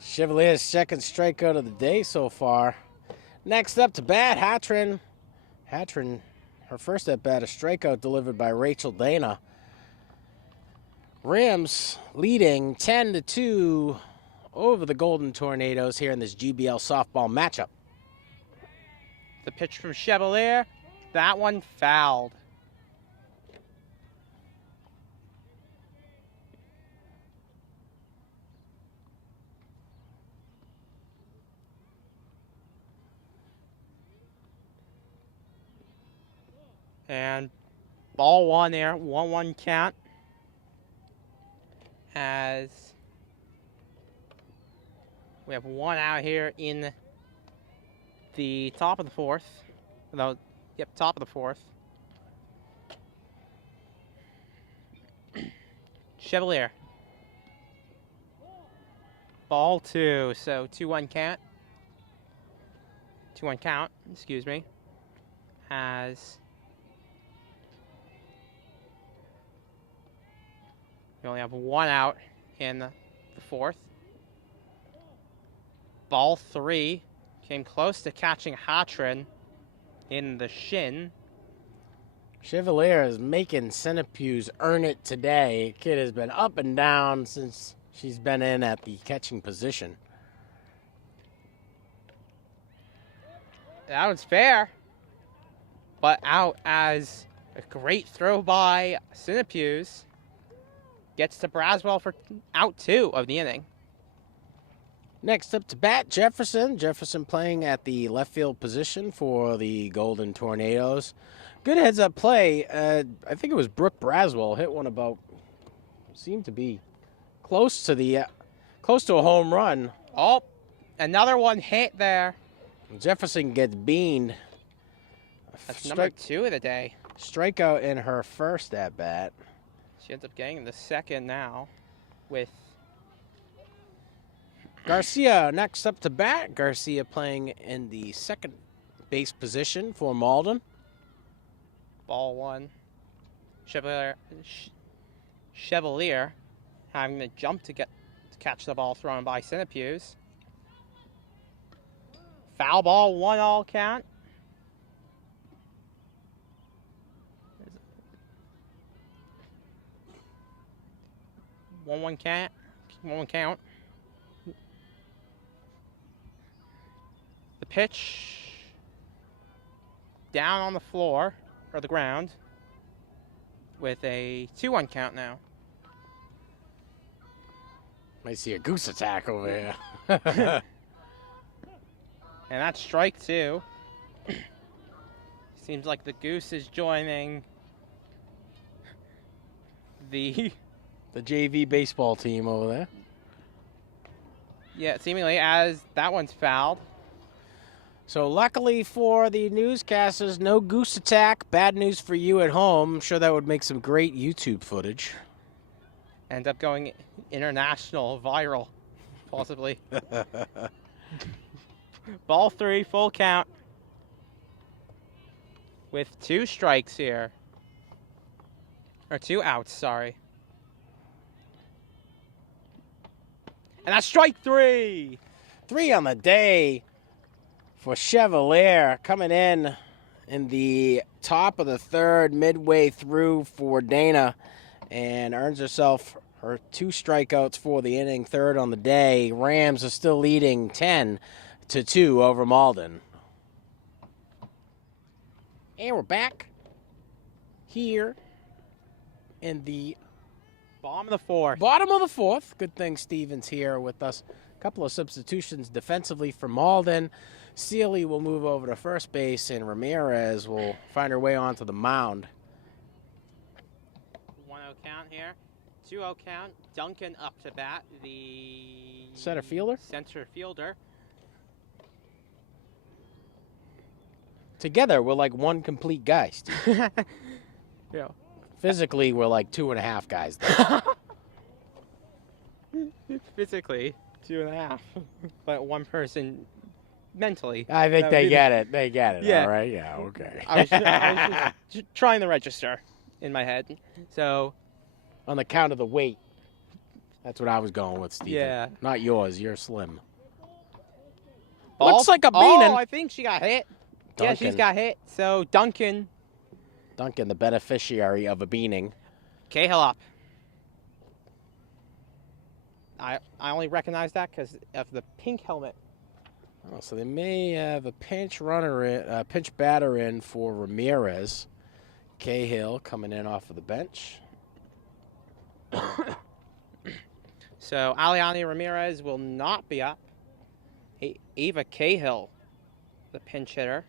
Chevalier's 2nd strikeout of the day so far. Next up to bat, Hatrin. Hatrin, her first at bat, a strikeout delivered by Rachel Dana. Rams leading 10-2 over the Golden Tornadoes here in this GBL softball matchup. The pitch from Chevalier, that one fouled. And ball 1 there, 1-1 count. As We have one out here in the top of the fourth. No, yep, top of the fourth. Chevalier. Ball 2, so 2-1 count. 2-1 count, excuse me. As we only have one out in the fourth. Ball 3 came close to catching Hatrin in the shin. Chevalier is making Centipuse earn it today. Kid has been up and down since she's been in at the catching position. That was fair, but out as a great throw by Centipuse. Gets to Braswell for out 2 of the inning. Next up to bat, Jefferson. Jefferson playing at the left field position for the Golden Tornadoes. Good heads-up play. I think it was Brooke Braswell hit one about, seemed to be close to a home run. Oh, another one hit there. Jefferson gets beaned. That's number 2 of the day. Strikeout in her first at bat. She ends up getting the second now with Garcia next up to bat. Garcia playing in the second base position for Malden. ball 1. Chevalier having to jump to catch the ball thrown by Centipuse. Foul ball, 1-all count. 1-1 count. 1-1 count. The pitch down on the floor, or the ground, with a 2-1 count now. Might see a goose attack over here. And that's strike 2. Seems like the goose is joining the JV baseball team over there. Yeah, seemingly, as that one's fouled. So luckily for the newscasters, no goose attack. Bad news for you at home. I'm sure that would make some great YouTube footage. End up going international, viral, possibly. Ball 3, full count. With 2 strikes here. Or 2 outs, sorry. And that's strike 3. 3 on the day for Chevalier, coming in the top of the third, midway through for Dana, and earns herself her 2 strikeouts for the inning, 3rd on the day. Rams are still leading 10-2 over Malden. And we're back here in the Bottom of the 4th. bottom of the 4th. Good thing Steven's here with us. A couple of substitutions defensively for Malden. Sealy will move over to first base, and Ramirez will find her way onto the mound. 1-0 count here. 2-0 count. Duncan up to bat. The Center fielder? Center fielder. Together, we're like one complete guy, Steve. Yeah. Physically, we're like 2.5 guys. Physically, 2.5. But one person mentally. I think they get it. They get it. Yeah. All right. Yeah. Okay. I was just trying to register in my head. So, On the count of the weight. That's what I was going with, Steve. Yeah. Not yours. You're slim. ball- Looks like a beaning. Oh, I think she got hit. Yeah, she's Duncan. got hit. So, Duncan, Duncan, the beneficiary of a beaning. Cahill up. I only recognize that because of the pink helmet. Oh, so they may have a pinch batter in for Ramirez. Cahill coming in off of the bench. So Aliani Ramirez will not be up. Eva Cahill, the pinch hitter.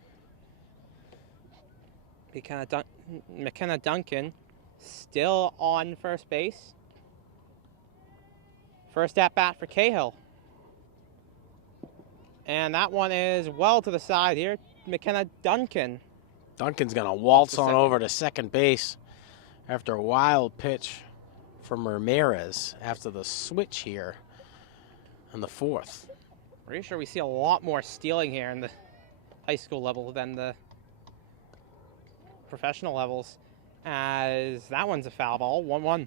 McKenna Duncan still on first base. First at bat for Cahill. And that one is well to the side here. McKenna Duncan. Duncan's going to waltz To on second. over to second base after a wild pitch from Ramirez after the switch here in the fourth. Pretty sure we see a lot more stealing here in the high school level than the professional levels, as that one's a foul ball. 1-1.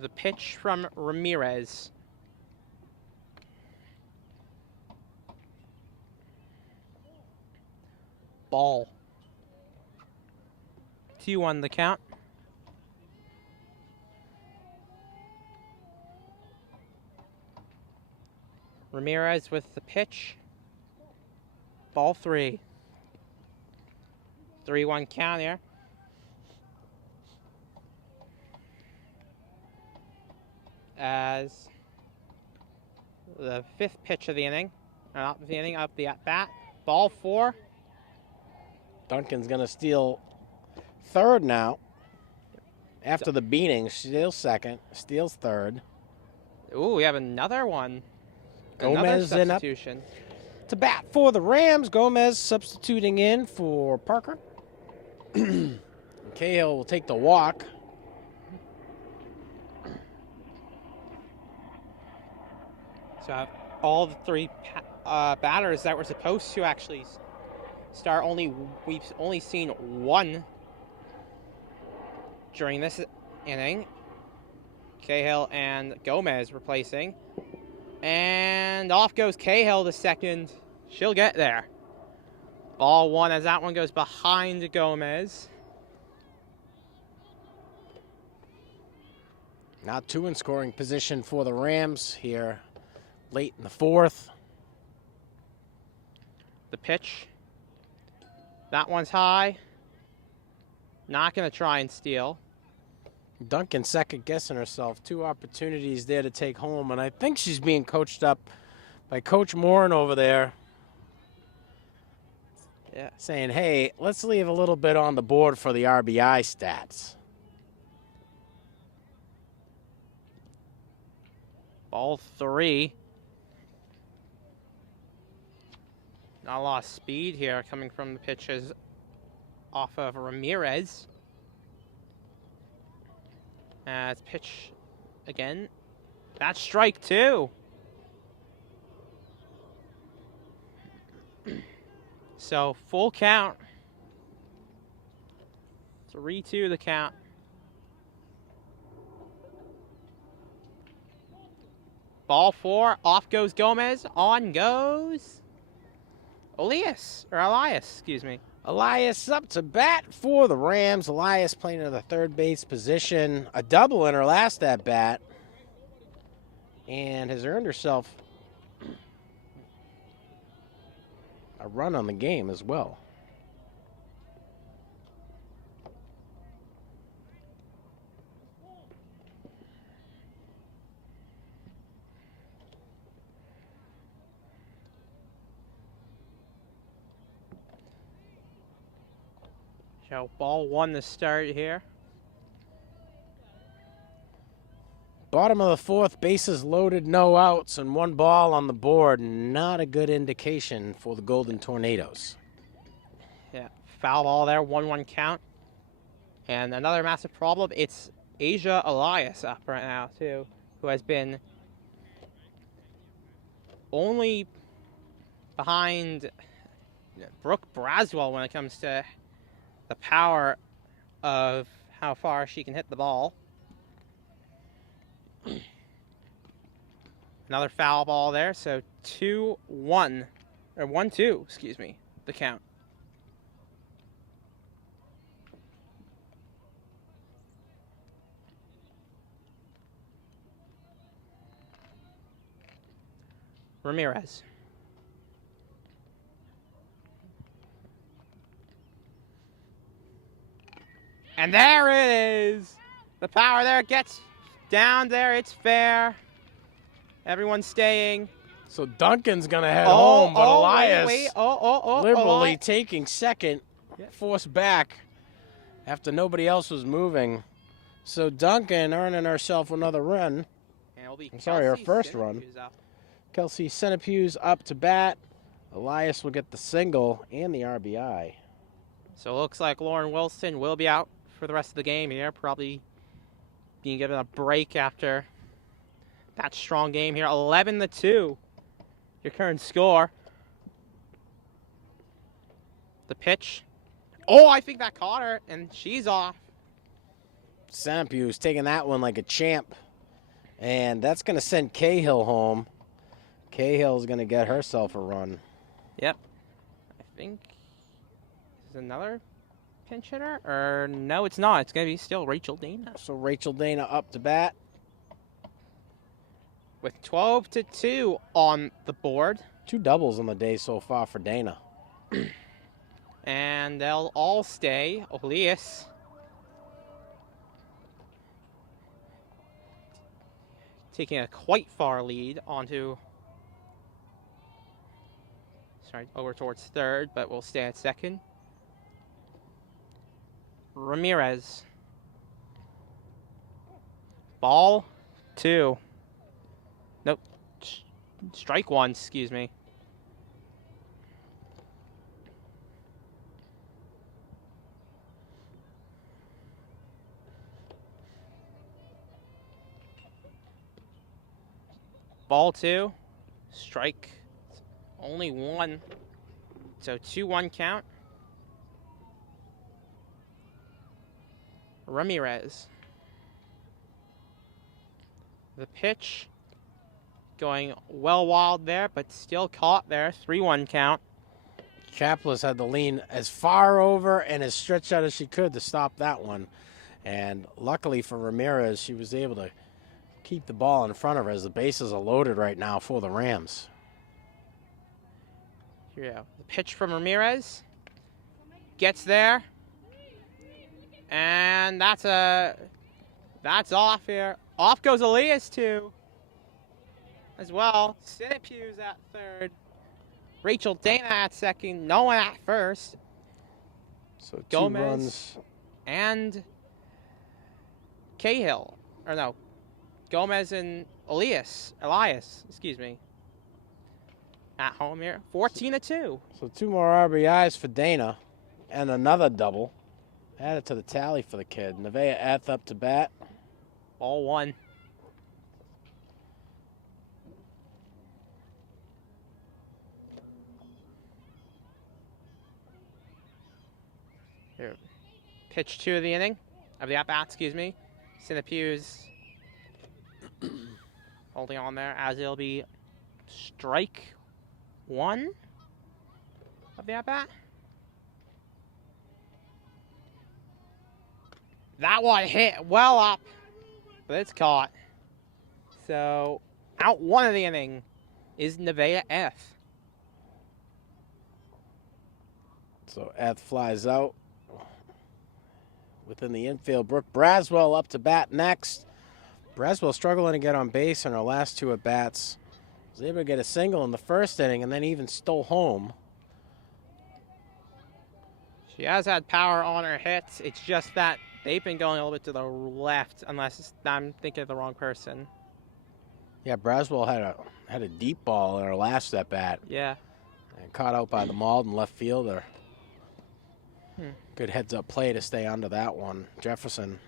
The pitch from Ramirez. Ball. 2-1 the count. Ramirez with the pitch. Ball 3. 3-1 count here. As the fifth pitch of the inning, or not the inning, of the at-bat. Ball 4. Duncan's going to steal third now. After the beating, steals second, steals third. Ooh, we have another one. Gomez another in up substitution. to bat for the Rams. Gomez substituting in for Parker. Cahill will take the walk. So all the three batters that were supposed to actually start, we've only seen one during this inning. Cahill and Gomez replacing. And off goes Cahill to second. She'll get there. Ball 1 as that one goes behind Gomez. Now 2 in scoring position for the Rams here late in the fourth. The pitch. That one's high. Not going to try and steal. Duncan second guessing herself. 2 opportunities there to take home, and I think she's being coached up by Coach Morin over there. Yeah. Saying, hey, let's leave a little bit on the board for the RBI stats. Ball 3. Not a lot of speed here coming from the pitches off of Ramirez. As pitch again. That's strike 2. So full count. 3-2 the count. Ball 4. Off goes Gomez. On goes Elias, excuse me. Elias up to bat for the Rams. Elias playing in the third base position. A double in her last at bat. And has earned herself a run on the game as well. So ball 1 to start here. Bottom of the fourth, bases loaded, no outs, and 1 ball on the board. Not a good indication for the Golden Tornadoes. Yeah, foul ball there, 1-1 count. And another massive problem, it's Asia Elias up right now too, who has been only behind Brooke Braswell when it comes to the power of how far she can hit the ball. Another foul ball there, so 2-1, or 1-2, excuse me, the count. Ramirez. And there it is. The power there gets down there. It's fair. Everyone's staying. So Duncan's going to head home, but Elias wait. liberally taking second, forced back after nobody else was moving. So Duncan earning herself another run. I'm sorry, her first run. Kelsey Centipew's up to bat. Elias will get the single and the RBI. So it looks like Lauren Wilson will be out for the rest of the game here, probably being given a break after that strong game here. 11-2, your current score. The pitch. Oh, I think that caught her, and she's off. Centipew's taking that one like a champ. And that's going to send Cahill home. Cahill's going to get herself a run. Yep. I think this is another pinch hitter. Or no, it's not. It's going to be still Rachel Dana. So Rachel Dana up to bat. With 12-2 on the board. 2 doubles on the day so far for Dana. And they'll all stay. Elias. Taking a quite far lead over towards third, but we'll stay at second. Ramirez. Ball 2. Nope. Strike 1, excuse me. Ball 2, strike only 1, so 2-1 count. Ramirez. The pitch going well wild there, but still caught there, 3-1 count. Chapless had to lean as far over and as stretched out as she could to stop that one. And luckily for Ramirez, she was able to keep the ball in front of her as the bases are loaded right now for the Rams. Here we go. The pitch from Ramirez. Gets there. And that's off here. Off goes Elias too. As well. Centipew's at third. Rachel Dana at second. No one at first. So 2 Gomez runs. And Cahill. Or no. Gomez and Elias, excuse me. At home here, 14-2. So 2 more RBIs for Dana and another double. Added to the tally for the kid. Nevaeh Eth up to bat. All 1. Here. Pitch 2 of the inning, of the at-bat, excuse me. Centipew's holding on there as it'll be strike 1 of the at-bat. That one hit well up, but it's caught. So out 1 of the inning is Nevaeh Eth. So Eth flies out. Within the infield, Brooke Braswell up to bat next. Braswell struggling to get on base in her last 2 at-bats. Was able to get a single in the first inning and then even stole home. She has had power on her hits. It's just that they've been going a little bit to the left, unless I'm thinking of the wrong person. Yeah, Braswell had a deep ball in her last at-bat. Yeah. And caught out by the Malden left fielder. Good heads-up play to stay under that one. Jefferson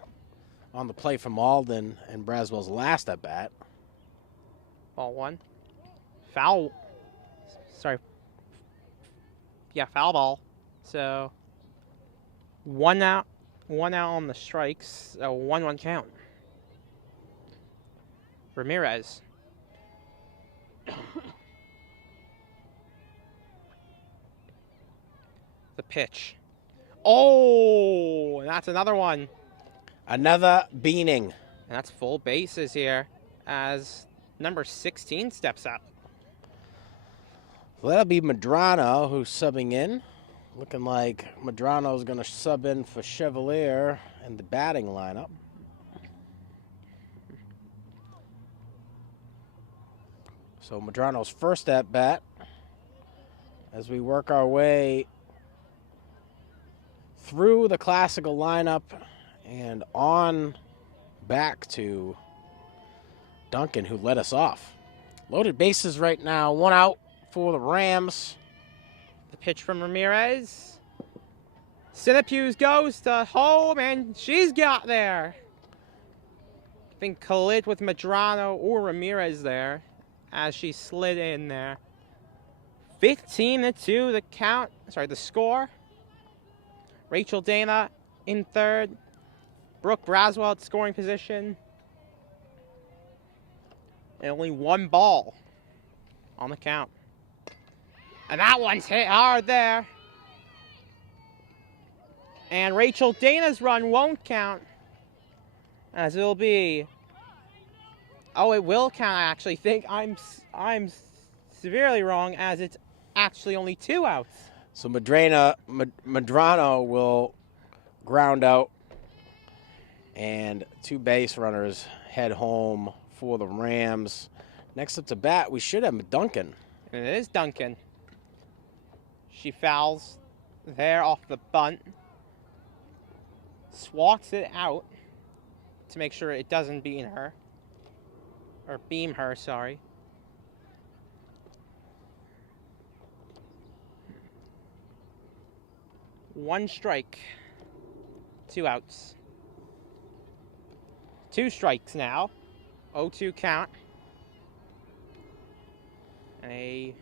on the play for Malden and Braswell's last at-bat. Ball 1. Foul. Sorry. Yeah, foul ball. So 1 out. 1 out on the strikes. A 1-1 count. Ramirez. The pitch. Oh, that's another one. Another beaning. And that's full bases here as number 16 steps up. Well, that'll be Madrano who's subbing in. Looking like Madrano's going to sub in for Chevalier in the batting lineup. So Madrano's first at bat as we work our way through the classical lineup and on back to Duncan, who led us off. Loaded bases right now, 1 out for the Rams. The pitch from Ramirez. Sinapuse goes to home, and she's got there. I think collid with Madrano or Ramirez there as she slid in there. 15-2 the count, the score. Rachel Dana in third. Brooke Braswell at scoring position. And only 1 ball on the count. And that one's hit hard there. And Rachel Dana's run won't count, as it'll be. Oh, it will count. I actually think I'm severely wrong, as it's actually only 2 outs. So Madrano will ground out, and 2 base runners head home for the Rams. Next up to bat, we should have Duncan. And it is Duncan. She fouls there off the bunt. Swats it out to make sure it doesn't beam her. Or beam her, sorry. One strike. 2 outs. 2 strikes now. 0-2 count. A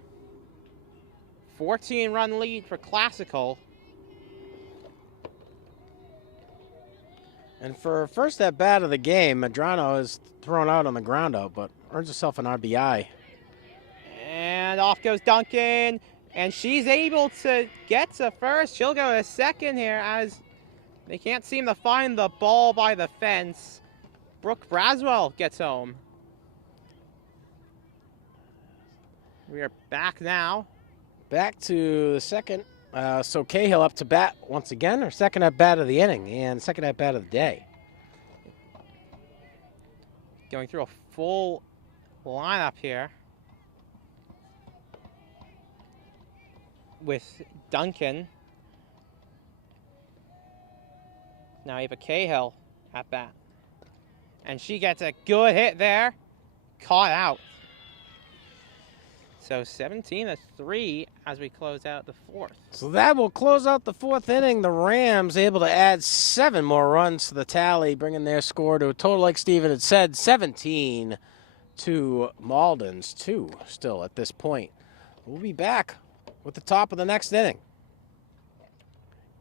14-run lead for Classical. And for first at bat of the game, Madrano is thrown out on the ground out, but earns herself an RBI. And off goes Duncan, and she's able to get to first. She'll go to second here as they can't seem to find the ball by the fence. Brooke Braswell gets home. We are back now. Back to the second. So Cahill up to bat once again, her second at bat of the inning and second at bat of the day. Going through a full lineup here with Duncan. Now Ava Cahill at bat. And she gets a good hit there. Caught out. So 17-3 as we close out the 4th. So that will close out the 4th inning. The Rams able to add 7 more runs to the tally, bringing their score to a total, like Steven had said, 17 to Malden's 2 still at this point. We'll be back with the top of the next inning.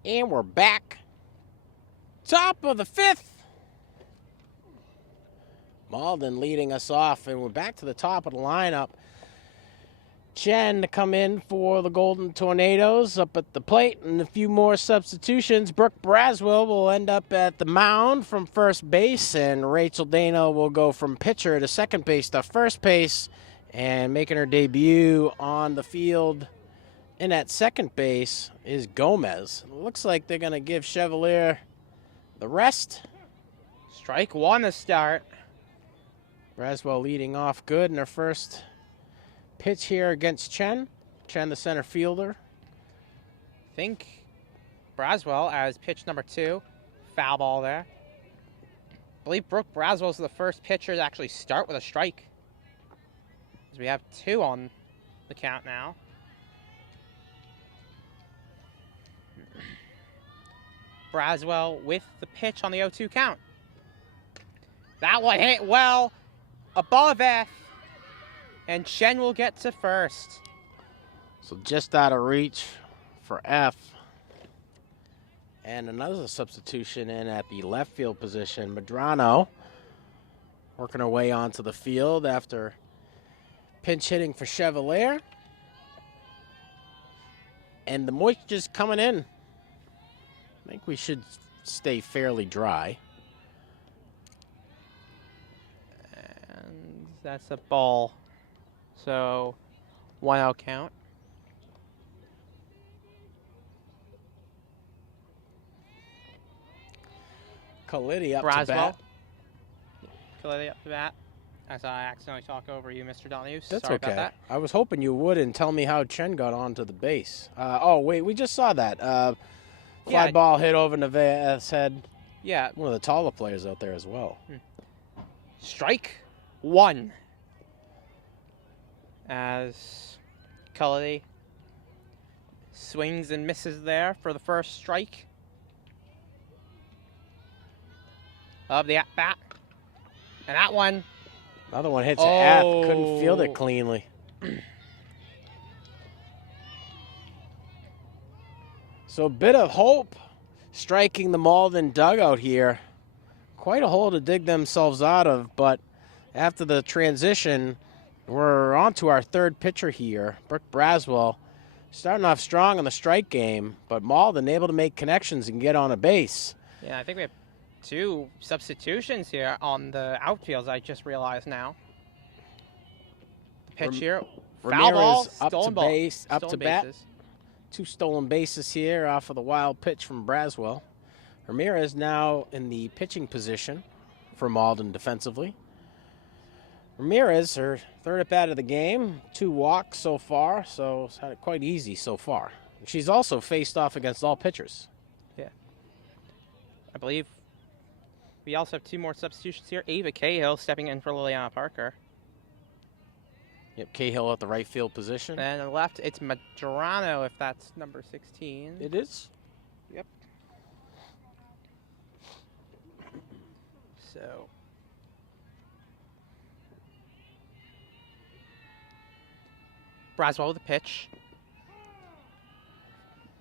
And we're back. Top of the 5th. Malden leading us off, and we're back to the top of the lineup. Chen to come in for the Golden Tornadoes up at the plate, and a few more substitutions. Brooke Braswell will end up at the mound from first base, and Rachel Dana will go from pitcher to second base to first base, and making her debut on the field in at second base is Gomez. It looks like they're going to give Chevalier the rest. Strike 1 to start. Braswell leading off good in her first pitch here against Chen. Chen, the center fielder. I think Braswell as pitch number 2. Foul ball there. I believe Brooke Braswell is the first pitcher to actually start with a strike. As we have 2 on the count now. Braswell with the pitch on the 0-2 count. That one hit well above F. And Chen will get to first. So just out of reach for F. And another substitution in at the left field position. Madrano working her way onto the field after pinch hitting for Chevalier. And the moisture's coming in. I think we should stay fairly dry. And that's a ball. So, 1 out count. Kalidi up Braswell. to bat. Kalidi up to bat. as I accidentally talk over you, Mr. Donahue. That's Sorry okay. about that. I was hoping you would and tell me how Chen got onto the base. Oh, wait, we just saw that. Fly Yeah. ball hit over Nevaeh's head. Yeah. One of the taller players out there as well. Strike one. As Cullity swings and misses there for the first strike of the at-bat. And that one. Another one hits at. Oh. Couldn't field it cleanly. So a bit of hope striking the Malden dugout here. Quite a hole to dig themselves out of, but after the transition, we're on to our third pitcher here, Brooke Braswell. Starting off strong in the strike game, but Malden able to make connections and get on a base. Yeah, I think we have 2 substitutions here on the outfields, I just realized now. The pitch here. Foul ball, Ramirez up stolen to ball. base, up to Stolen bat. bases. 2 stolen bases here off of the wild pitch from Braswell. Ramirez now in the pitching position for Malden defensively. Ramirez, her third at bat of the game, 2 walks so far, so it's had it quite easy so far. She's also faced off against all pitchers. Yeah. I believe we also have 2 more substitutions here. Ava Cahill stepping in for Liliana Parker. Yep, Cahill at the right field position. And on the left, it's Madrano, if that's number 16. It is. Yep. So. Braswell with a pitch.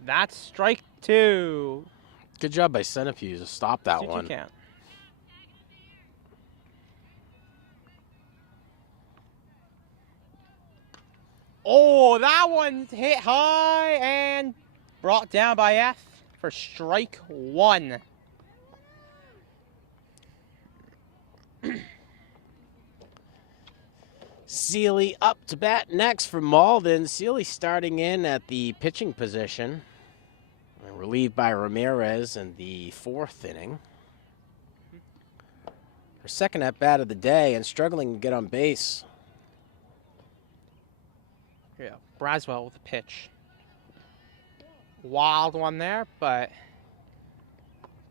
That's strike 2. Good job by Centipede to stop that Did one. you count? Oh, that one's hit high and brought down by F for strike 1. Seeley up to bat next for Malden. Seeley starting in at the pitching position. Relieved by Ramirez in the 4th inning. Her second at bat of the day and struggling to get on base. Yeah, Braswell with a pitch. Wild one there, but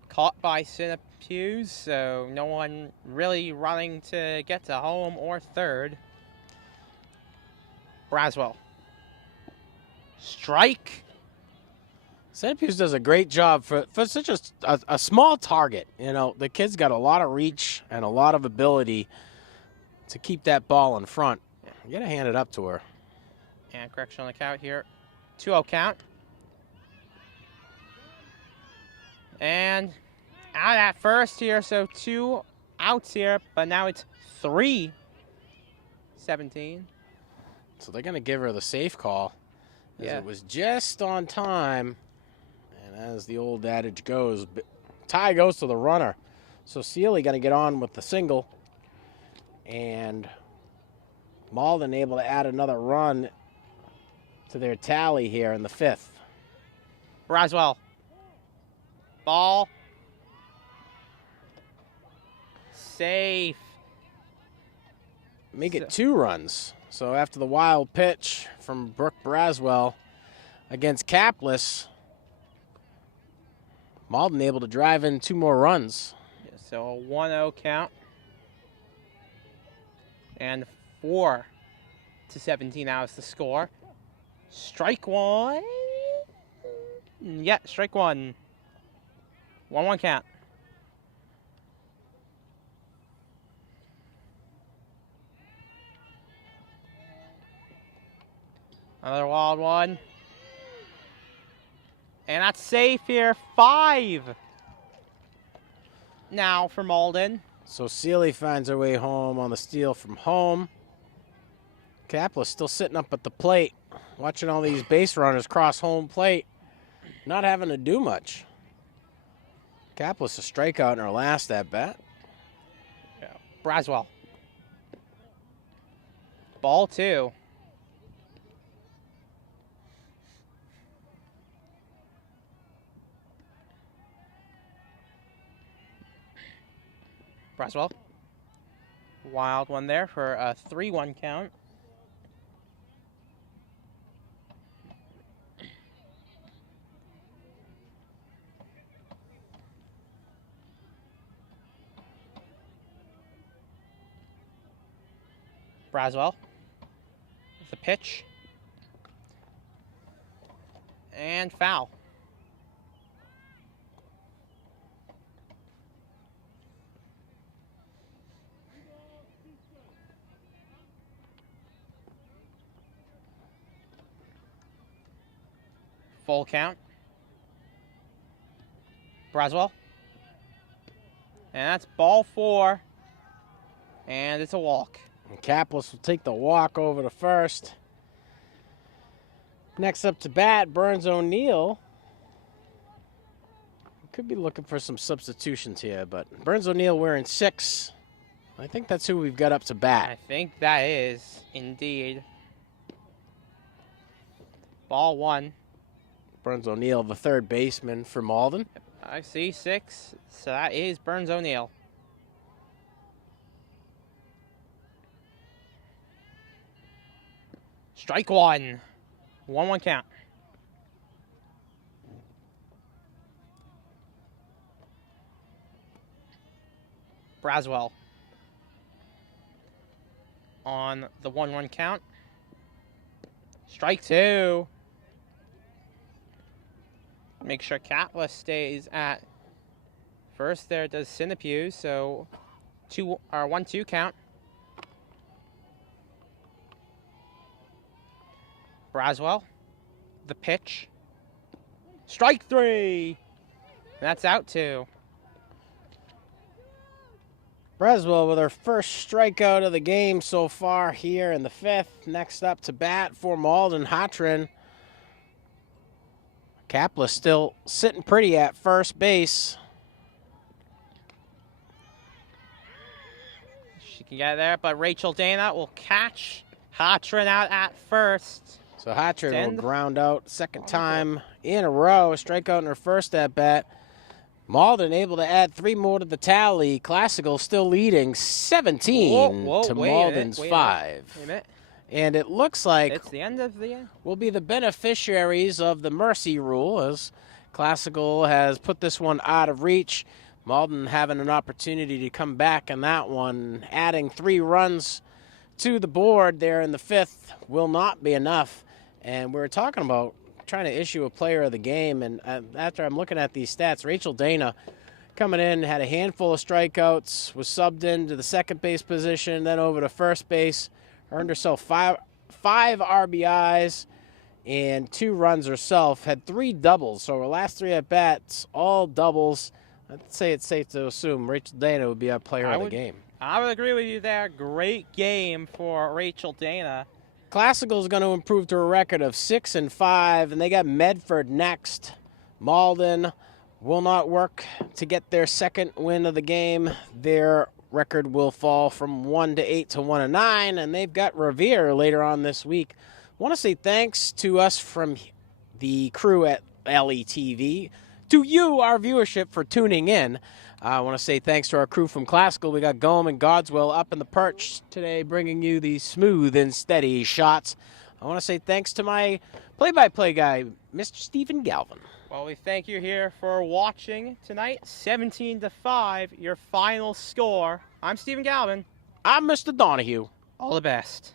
caught by Cinepews, so no one really running to get to home or third. Braswell. Strike. Centipede does a great job for such a small target. You know, the kid's got a lot of reach and a lot of ability to keep that ball in front. You got to hand it up to her. And correction on the count here. 2-0 count. And out at first here, so 2 outs here, but now it's 3-17. So they're going to give her the safe call. As Yeah. It was just on time. And as the old adage goes, tie goes to the runner. So Seeley going to get on with the single. And Malden able to add another run to their tally here in the 5th. Braswell. Ball. Safe. Make it 2 runs. So after the wild pitch from Brooke Braswell against Capless, Malden able to drive in 2 more runs. So a 1-0 count. And 4-17 now is the score. Strike 1. Yeah, strike 1. 1-1 count. Another wild one. And that's safe here. 5 now for Malden. So Seeley finds her way home on the steal from home. Capless still sitting up at the plate, watching all these base runners cross home plate, not having to do much. Capless a strikeout in her last at bat. Yeah. Braswell. Ball 2. Braswell. Wild one there for a 3-1 count. Braswell. The pitch. And foul. Full count. Braswell. And that's ball 4. And it's a walk. And Caplis will take the walk over to first. Next up to bat, Burns O'Neill. Could be looking for some substitutions here, but Burns O'Neill wearing 6. I think that's who we've got up to bat. I think that is indeed. Ball 1. Burns O'Neill, the third baseman for Malden. I see 6. So that is Burns O'Neill. Strike 1. 1-1 count. Braswell on the 1-1 count. Strike 2. Make sure Catless stays at first. There does Sinapue, so 1-2 count. Braswell, the pitch. Strike 3. That's out 2. Braswell with her first strikeout of the game so far here in the 5th. Next up to bat for Malden, Hotrin. Kapla still sitting pretty at first base. She can get there, but Rachel Dana will catch Hotrin out at first. So Hotrin will ground out second time in a row. A strikeout in her first at bat. Malden able to add 3 more to the tally. Classical still leading 17 to Malden's 5. Wait a minute. And it looks like it's the end of the we'll be the beneficiaries of the mercy rule, as Classical has put this one out of reach. Malden having an opportunity to come back in that one. Adding 3 runs to the board there in the 5th will not be enough. And we're talking about trying to issue a player of the game. And after I'm looking at these stats, Rachel Dana coming in, had a handful of strikeouts, was subbed into the second base position, then over to first base. Earned herself five RBIs and 2 runs herself. Had 3 doubles. So her last 3 at bats, all doubles. I'd say it's safe to assume Rachel Dana would be our player of the game. I would agree with you there. Great game for Rachel Dana. Classical is going to improve to a record of 6-5, and they got Medford next. Malden will not work to get their second win of the game. Their record will fall from 1-8 to 1-9, and they've got Revere later on this week. Want to say thanks to us from the crew at LETV, to you, our viewership, for tuning in. I want to say thanks to our crew from Classical. We got Gome and Godswell up in the perch today, bringing you these smooth and steady shots. I want to say thanks to my play-by-play guy, Mr. Stephen Galvin. Well, we thank you here for watching tonight. 17-5, your final score. I'm Stephen Galvin. I'm Mr. Donahue. All the best.